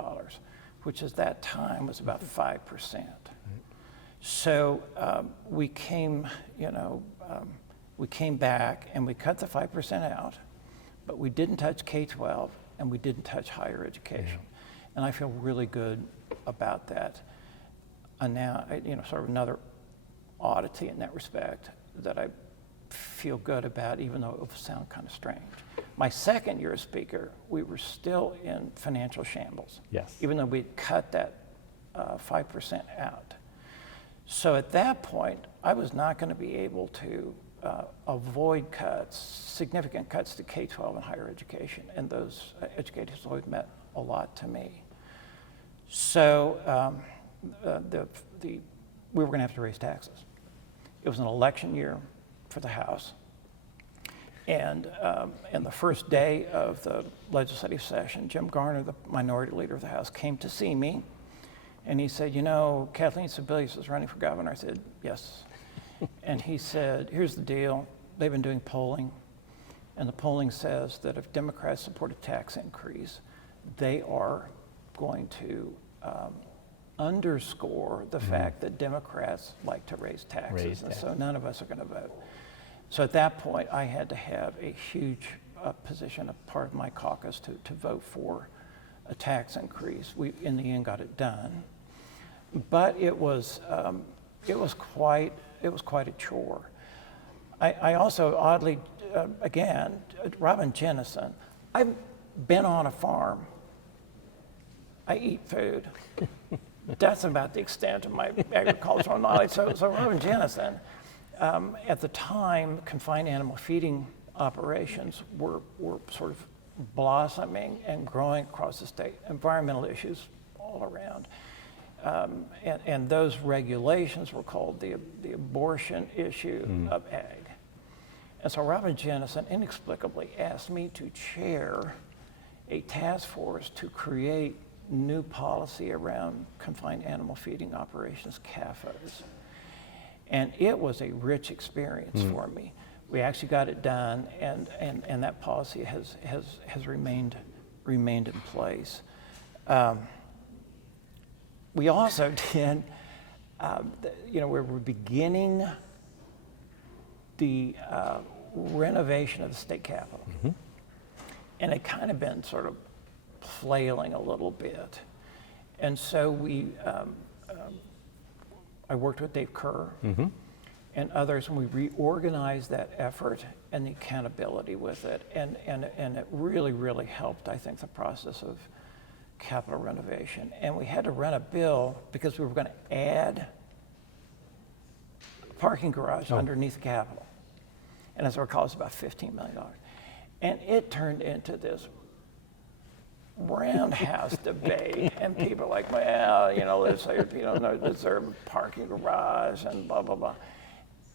which at that time was about 5%. So we came back and we cut the 5% out, but we didn't touch K-12 and we didn't touch higher education. And I feel really good about that. And now, sort of another oddity in that respect that I feel good about, even though it will sound kind of strange. My second year as speaker, we were still in financial shambles. Yes. Even though we'd cut that 5% out. So at that point, I was not going to be able to avoid cuts, significant cuts to K-12 and higher education, and those educators always meant a lot to me. So we were going to have to raise taxes. It was an election year for the House, and the first day of the legislative session, Jim Garner, the minority leader of the House, came to see me, and he said, Kathleen Sebelius is running for governor. I said, yes. And he said, here's the deal. They've been doing polling, and the polling says that if Democrats support a tax increase, they are going to underscore the fact that Democrats like to raise taxes, and so none of us are going to vote. So at that point, I had to have a huge position, a part of my caucus, to vote for a tax increase. We, in the end, got it done, but it was quite a chore. I also oddly, again, Robin Jennison, I've been on a farm. I eat food. That's about the extent of my agricultural knowledge. So Robin Jennison, at the time, confined animal feeding operations were sort of blossoming and growing across the state. Environmental issues all around. And those regulations were called the abortion issue of ag. And so Robin Jennison inexplicably asked me to chair a task force to create new policy around confined animal feeding operations, CAFOs. And it was a rich experience for me. We actually got it done, and that policy has remained in place. We also did, we were beginning the renovation of the state capitol. And it kind of been sort of flailing a little bit. And so I worked with Dave Kerr and others, and we reorganized that effort and the accountability with it. And it really, really helped, I think, the process of Capitol renovation. And we had to run a bill because we were going to add a parking garage underneath the Capitol. And as I recall, it was about $15 million. And it turned into this roundhouse debate, and people are like, well, legislators, don't deserve a parking garage, and blah, blah, blah.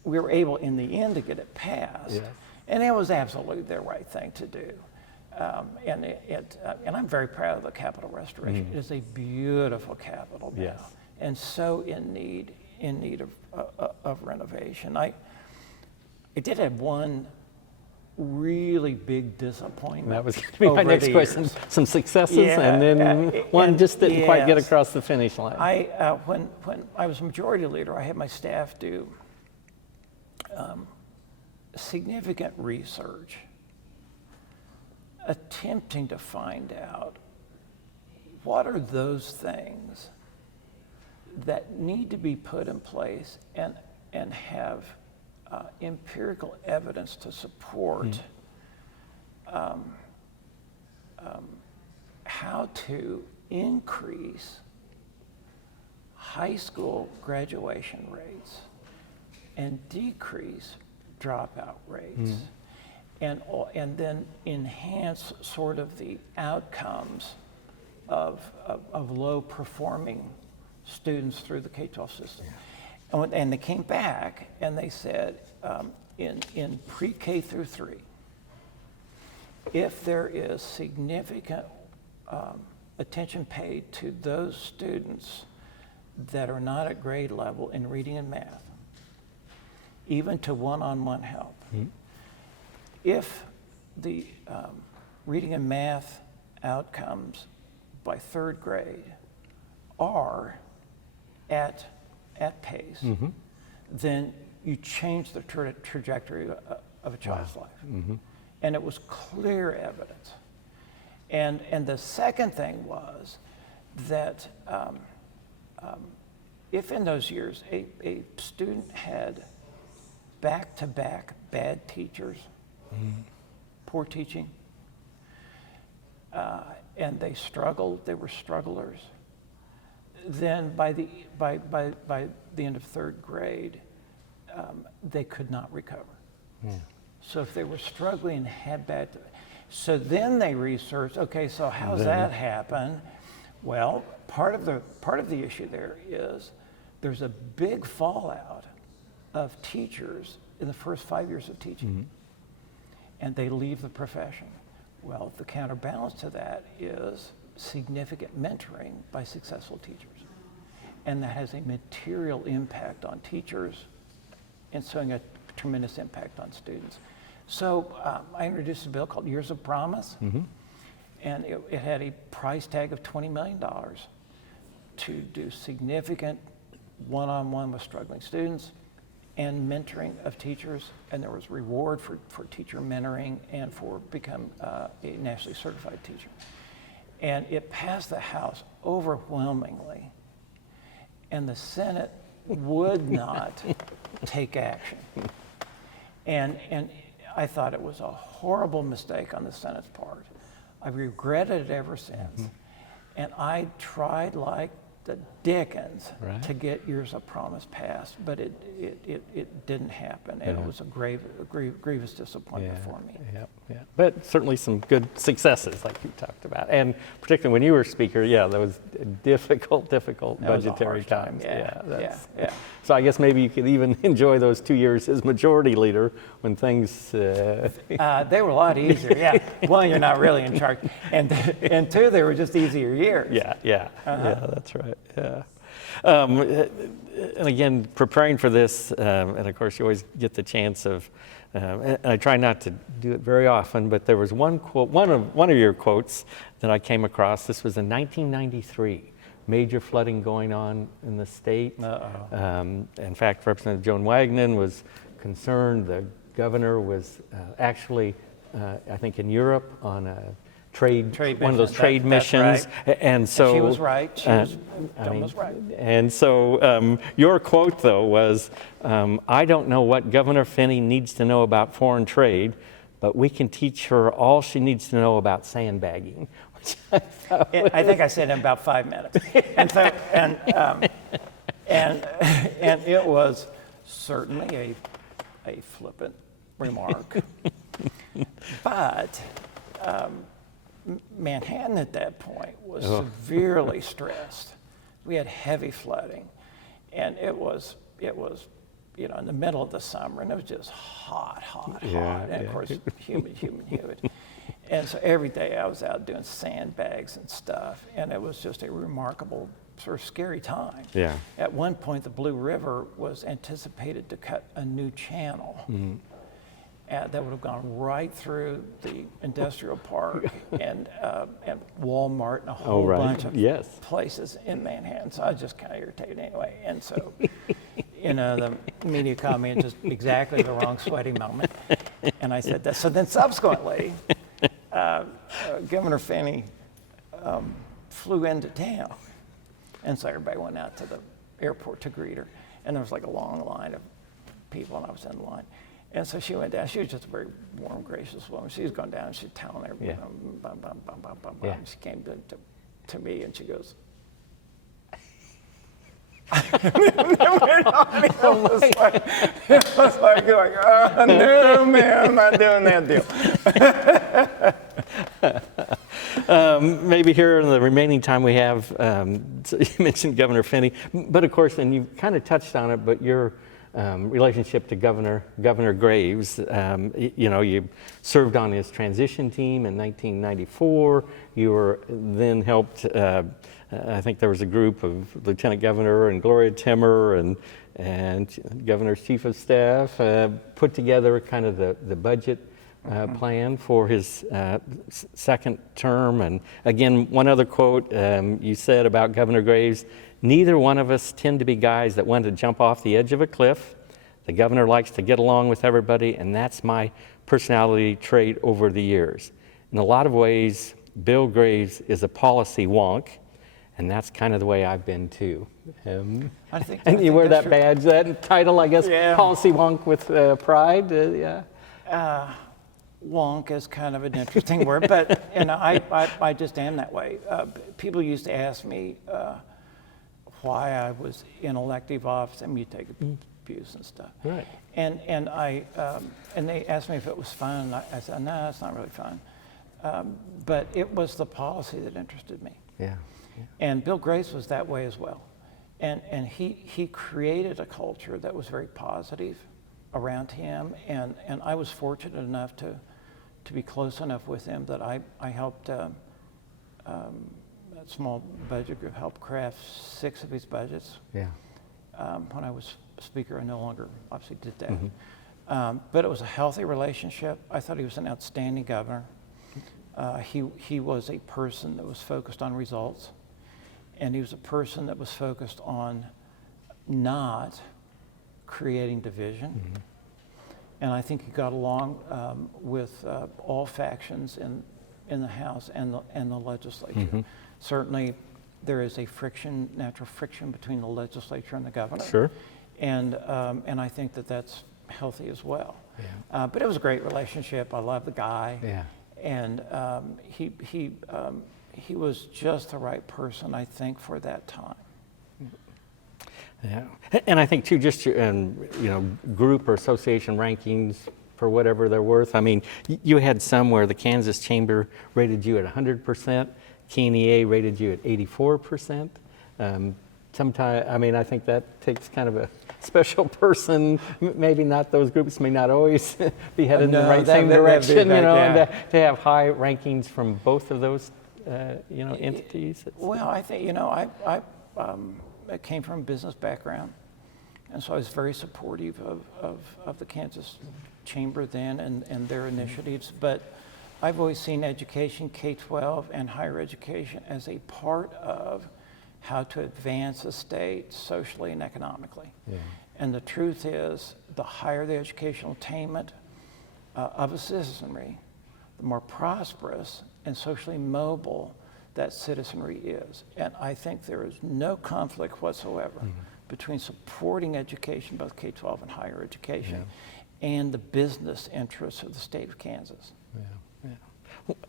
We were able, in the end, to get it passed. Yes. And it was absolutely the right thing to do. And I'm very proud of the Capitol restoration. It is a beautiful Capitol now, and so in need of renovation. I did have one really big disappointment. That was going to be my next question. Some successes, and then one just didn't quite get across the finish line. When I was majority leader, I had my staff do significant research attempting to find out what are those things that need to be put in place and have empirical evidence to support how to increase high school graduation rates and decrease dropout rates, and then enhance sort of the outcomes of low performing students through the K-12 system. And they came back and they said, in pre-K through 3, if there is significant attention paid to those students that are not at grade level in reading and math, even to one-on-one help, if the reading and math outcomes by 3rd grade are at pace, then you change the trajectory of a child's life. And it was clear evidence. And the second thing was that if in those years a student had back-to-back bad teachers, poor teaching, and they struggled, they were strugglers, then by the end of 3rd grade, they could not recover. So if they were struggling and had bad, so then they researched, okay, so how's that happen? Well, part of the issue there is there's a big fallout of teachers in the first 5 years of teaching, and they leave the profession. Well, the counterbalance to that is significant mentoring by successful teachers. And that has a material impact on teachers and so a tremendous impact on students. So I introduced a bill called Years of Promise, and it had a price tag of $20 million to do significant one-on-one with struggling students and mentoring of teachers, and there was reward for teacher mentoring and for become a nationally certified teacher. And it passed the House overwhelmingly, and the Senate would not take action. And I thought it was a horrible mistake on the Senate's part. I've regretted it ever since. And I tried like the dickens to get Years of Promise passed, but it didn't happen, and it was a grievous disappointment for me. But certainly some good successes, like you talked about, and particularly when you were speaker, there was difficult budgetary times. So I guess maybe you could even enjoy those 2 years as majority leader when things. They were a lot easier. One, you're not really in charge, and two, they were just easier years. That's right. And again, preparing for this, and of course you always get the chance of, and I try not to do it very often, but there was one quote, one of your quotes that I came across. This was in 1993. Major flooding going on in the state. In fact, Representative Joan Wagner was concerned. The governor was actually, I think, in Europe on a trade one of those trade missions, and so she was right. Joan was right. And so your quote though was, "I don't know what Governor Finney needs to know about foreign trade, but we can teach her all she needs to know about sandbagging." Which I think I said in about 5 minutes, and so and it was certainly a flippant remark, but. Manhattan at that point was severely stressed. We had heavy flooding, and it was in the middle of the summer, and it was just hot, and of course humid. And so every day I was out doing sandbags and stuff, and it was just a remarkable, sort of scary time. At one point, the Blue River was anticipated to cut a new channel. That would have gone right through the industrial park and Walmart and a whole bunch of places in Manhattan. So I was just kind of irritated anyway. And so the media caught me at just exactly the wrong sweaty moment. And I said that. So then subsequently, Governor Finney flew into town. And so everybody went out to the airport to greet her. And there was like a long line of people, and I was in the line. And so she went down. She was just a very warm, gracious woman. She was going down, and she was telling everybody, bum, bum, bum, bum, bum, bum. She came to me, and she goes, it was like going, oh, no, man, I'm not doing that deal. Maybe here in the remaining time we have, so you mentioned Governor Finney, but of course, and you kind of touched on it, but your relationship to Governor Graves, you served on his transition team in 1994. You were then helped, I think there was a group of Lieutenant Governor and Gloria Timmer and Governor's Chief of Staff put together kind of the budget plan for his second term. And again, one other quote you said about Governor Graves: "Neither one of us tend to be guys that want to jump off the edge of a cliff. The governor likes to get along with everybody, and that's my personality trait over the years. In a lot of ways, Bill Graves is a policy wonk, and that's kind of the way I've been too." I think and you wear that true. badge, that title, I guess, Yeah. policy wonk with pride. Yeah. Wonk is kind of an interesting word, but I just am that way. People used to ask me why I was in elective office. I mean, you take abuse and stuff. Right. And they asked me if it was fun. I said, no, it's not really fun. But it was the policy that interested me. Yeah. And Bill Graves was that way as well. And he created a culture that was very positive around him. And I was fortunate enough to be close enough with him that I helped that small budget group help craft 6 of his budgets. Yeah. When I was speaker, I no longer obviously did that. But it was a healthy relationship. I thought he was an outstanding governor. He was a person that was focused on results, and he was a person that was focused on not creating division. And I think he got along with all factions in the House and the legislature. Certainly, there is a natural friction between the legislature and the governor. Sure. And I think that that's healthy as well. Yeah. But it was a great relationship. I love the guy. Yeah. And he was just the right person, I think, for that time. Yeah, and I think too, just your, group or association rankings for whatever they're worth. I mean, you had some where the Kansas Chamber rated you at 100%, KNEA rated you at 84%. Sometimes, I mean, I think that takes kind of a special person. Maybe not; those groups may not always be headed in the right same direction. And to have high rankings from both of those, entities. Well, I think I came from a business background, and so I was very supportive of the Kansas Chamber then and their initiatives. But I've always seen education, K-12 and higher education, as a part of how to advance a state socially and economically. Yeah. And the truth is, the higher the educational attainment of a citizenry, the more prosperous and socially mobile that citizenry is. And I think there is no conflict whatsoever between supporting education, both K-12 and higher education, and the business interests of the state of Kansas.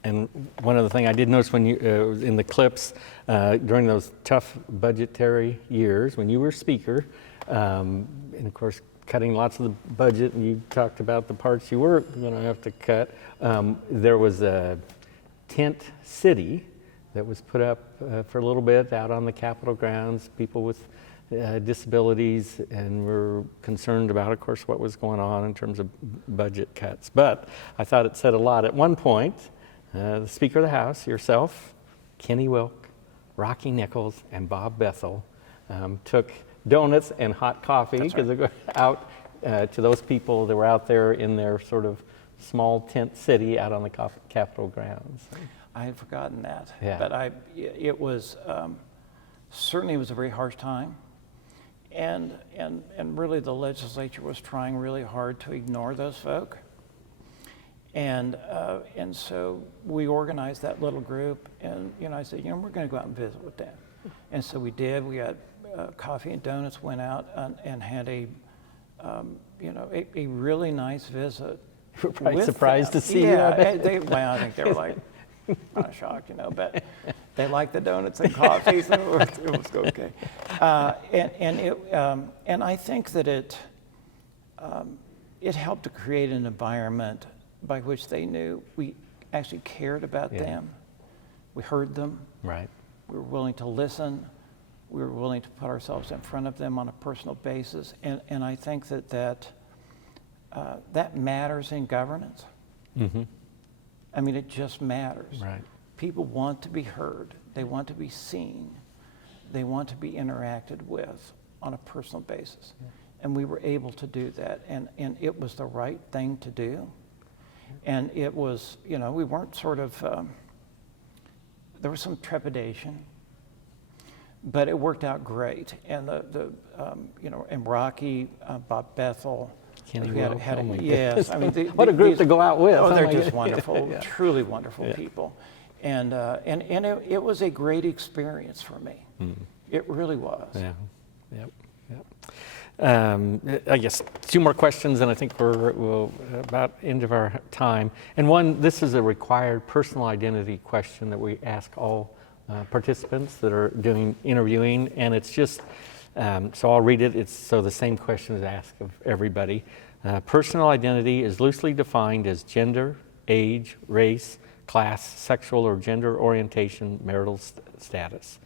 And one other thing I did notice when you, in the clips, during those tough budgetary years, when you were speaker, and of course cutting lots of the budget, and you talked about the parts you were going to have to cut, there was a tent city that was put up for a little bit out on the Capitol grounds. People with disabilities, and were concerned about, of course, what was going on in terms of budget cuts. But I thought it said a lot. At one point, the Speaker of the House, yourself, Kenny Wilk, Rocky Nichols, and Bob Bethel took donuts and hot coffee because they go out to those people that were out there in their sort of small tent city out on the Capitol grounds. I had forgotten that, yeah. But it was certainly it was a very harsh time, and really the legislature was trying really hard to ignore those folk. And so we organized that little group, and I said, we're going to go out and visit with them. And so we did. We got coffee and donuts, went out and had a really nice visit. You were probably with surprised them. to see yeah, you. I think they were like kind of shocked, but they liked the donuts and coffee, so it was okay. And I think that it helped to create an environment by which they knew we actually cared about them. We heard them. Right. We were willing to listen. We were willing to put ourselves in front of them on a personal basis. And I think that matters in governance. Mm-hmm. I mean, it just matters. Right. People want to be heard. They want to be seen. They want to be interacted with on a personal basis. Yeah. And we were able to do that. And it was the right thing to do. And it was, we weren't sort of, there was some trepidation, but it worked out great. And and Rocky, Bob Bethel, yes, I mean, what a group to go out with. Oh, they're just wonderful, yeah. Truly wonderful people. And it was a great experience for me. Mm. It really was. Yeah, yep. I guess 2 more questions, and I think we're about end of our time. And one, this is a required personal identity question that we ask all participants that are doing interviewing, and it's just, so I'll read it. It's so the same question is asked of everybody. Personal identity is loosely defined as gender, age, race, class, sexual or gender orientation, marital status.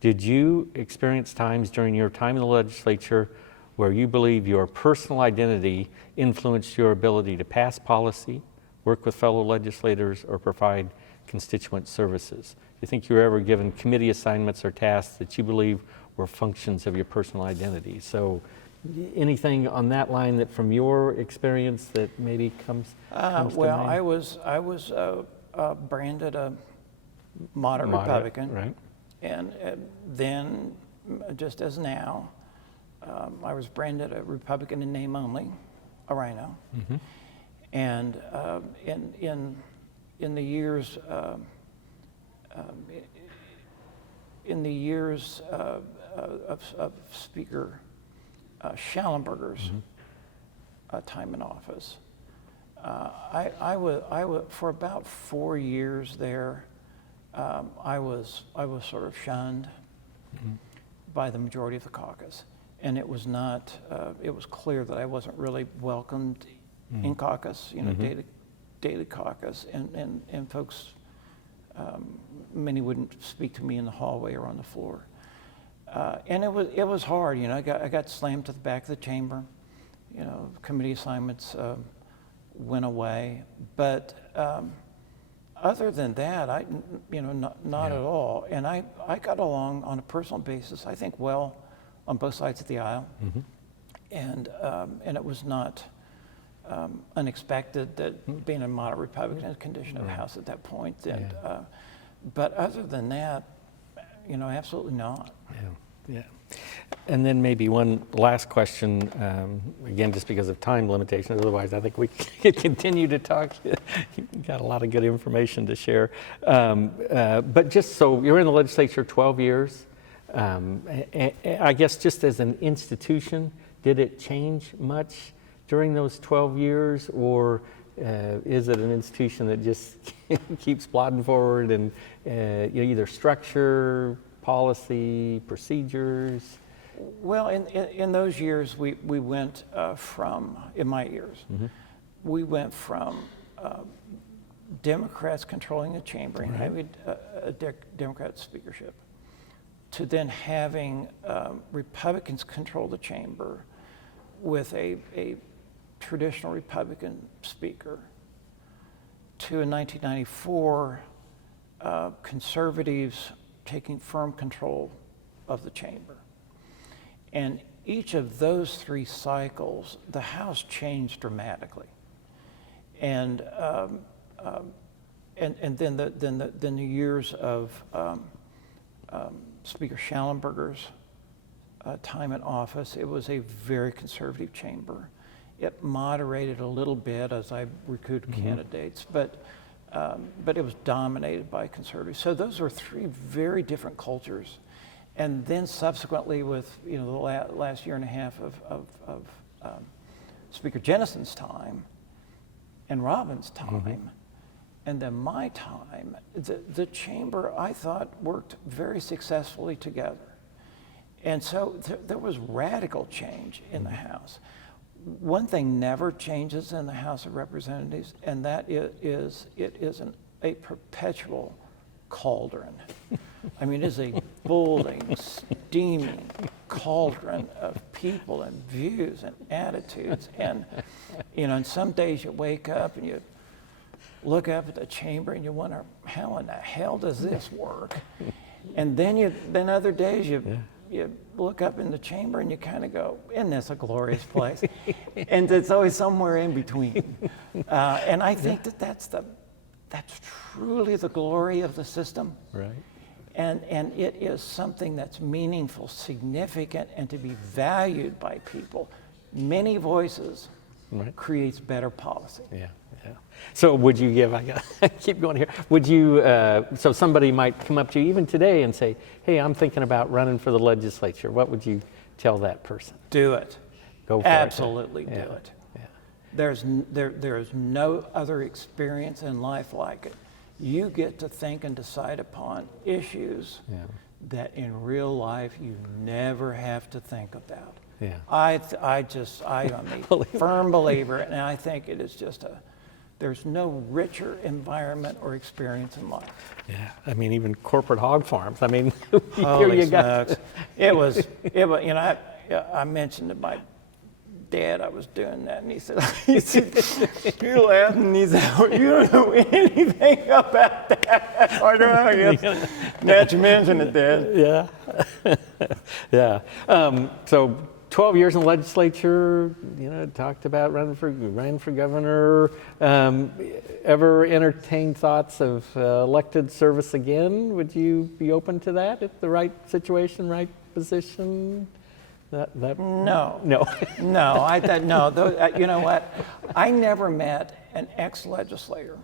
Did you experience times during your time in the legislature where you believe your personal identity influenced your ability to pass policy, work with fellow legislators, or provide constituent services? Do you think you were ever given committee assignments or tasks that you believe were functions of your personal identity? So anything on that line that from your experience that maybe comes to well, mind? I was branded a moderate Republican. Right. And then, just as now, I was branded a Republican in name only, a rhino. Mm-hmm. And in the years of Speaker Shallenburger's time in office, I was for about 4 years there. I was sort of shunned by the majority of the caucus. And it was not, it was clear that I wasn't really welcomed in caucus, daily caucus. And folks, many wouldn't speak to me in the hallway or on the floor. And it was hard, I got slammed to the back of the chamber. Committee assignments went away. But other than that, not at all. And I got along on a personal basis, I think, well, on both sides of the aisle, and it was not unexpected that being a moderate Republican is a condition of the House at that point. And, but other than that, absolutely not. Yeah. And then maybe one last question, again, just because of time limitations. Otherwise, I think we could continue to talk. You've got a lot of good information to share. But just so you're in the legislature 12 years. I guess just as an institution, did it change much during those 12 years, or is it an institution that just keeps plodding forward and either structure, policy, procedures? Well, in those years, we went from, in my years, we went from Democrats controlling the chamber and having a Democrat speakership, to then having Republicans control the chamber with a traditional Republican speaker, to in 1994, conservatives taking firm control of the chamber. And each of those 3 cycles, the House changed dramatically. And then the years of Speaker Shallenburger's time in office, it was a very conservative chamber. It moderated a little bit as I recruited candidates, but it was dominated by conservatives. So those were three very different cultures. And then subsequently, with the last year and a half of Speaker Jennison's time and Robin's time, and then my time, the chamber, I thought, worked very successfully together. And so there was radical change in the House. One thing never changes in the House of Representatives, and that it is a perpetual cauldron. I mean, it is a boiling, steaming cauldron of people and views and attitudes. And, and some days you wake up and you look up at the chamber and you wonder, how in the hell does this work? And then other days you look up in the chamber and you kind of go, isn't this a glorious place? And it's always somewhere in between. And I think that's truly the glory of the system. Right. And it is something that's meaningful, significant, and to be valued by people. Many voices creates better policy. Yeah. So would you give, I keep going here, would you, so somebody might come up to you even today and say, hey, I'm thinking about running for the legislature. What would you tell that person? Do it. Go for Absolutely it. do it. Yeah. There is no other experience in life like it. You get to think and decide upon issues that in real life you never have to think about. Yeah. I am a firm believer, and I think it is just there's no richer environment or experience in life. Yeah, I mean, even corporate hog farms. I mean, Holy here you smokes. go. It was, I mentioned to my dad I was doing that, and he said, you're laughing, he said, you don't know anything about that. I don't know, now you mentioned it, Dad. Yeah. So 12 years in the legislature, talked about running for governor. Ever entertained thoughts of elected service again? Would you be open to that if the right situation, right position? No. No. No. You know what? I never met an ex-legislator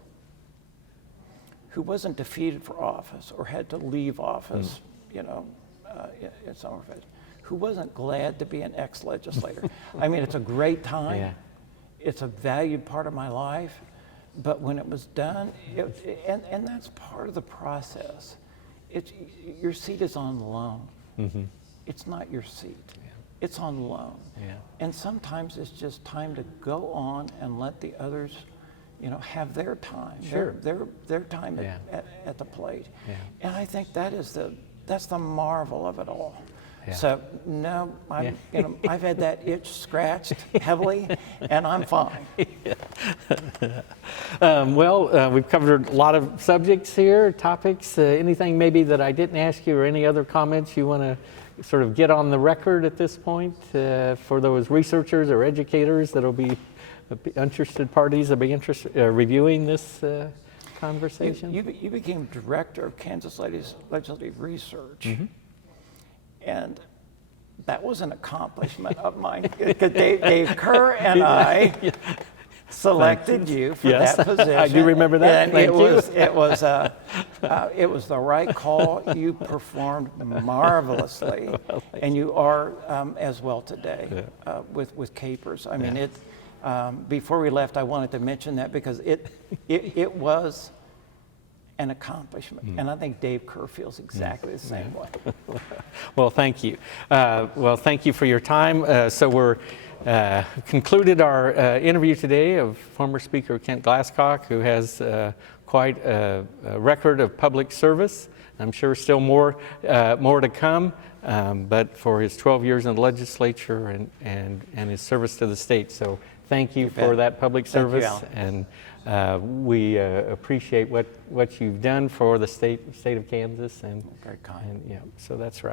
who wasn't defeated for office or had to leave office, in some respects, who wasn't glad to be an ex-legislator. I mean, it's a great time. Yeah. It's a valued part of my life. But when it was done, and that's part of the process. Your seat is on loan. Mm-hmm. It's not your seat. Yeah. It's on loan. Yeah. And sometimes it's just time to go on and let the others, have their time. Sure. Their time at the plate. Yeah. And I think that's the marvel of it all. Yeah. So no, I've had that itch scratched heavily, and I'm fine. We've covered a lot of subjects here, topics. Anything maybe that I didn't ask you, or any other comments you want to sort of get on the record at this point for those researchers or educators that'll be interested parties that'll be interested reviewing this conversation? You became director of Kansas Legislative Research. Mm-hmm. And that was an accomplishment of mine. Dave Kerr and I selected you for that position. I do remember that. And it was the right call. You performed marvelously, and you are as well today with Capers. I mean, before we left, I wanted to mention that because it was an accomplishment. And I think Dave Kerr feels exactly the same way. Well, thank you. Thank you for your time. So we're concluded our interview today of former Speaker Kent Glasscock, who has quite a record of public service. I'm sure still more to come, but for his 12 years in the legislature and his service to the state. So thank you for that public service. And we appreciate what you've done for the state of Kansas, and very kind. So that's right.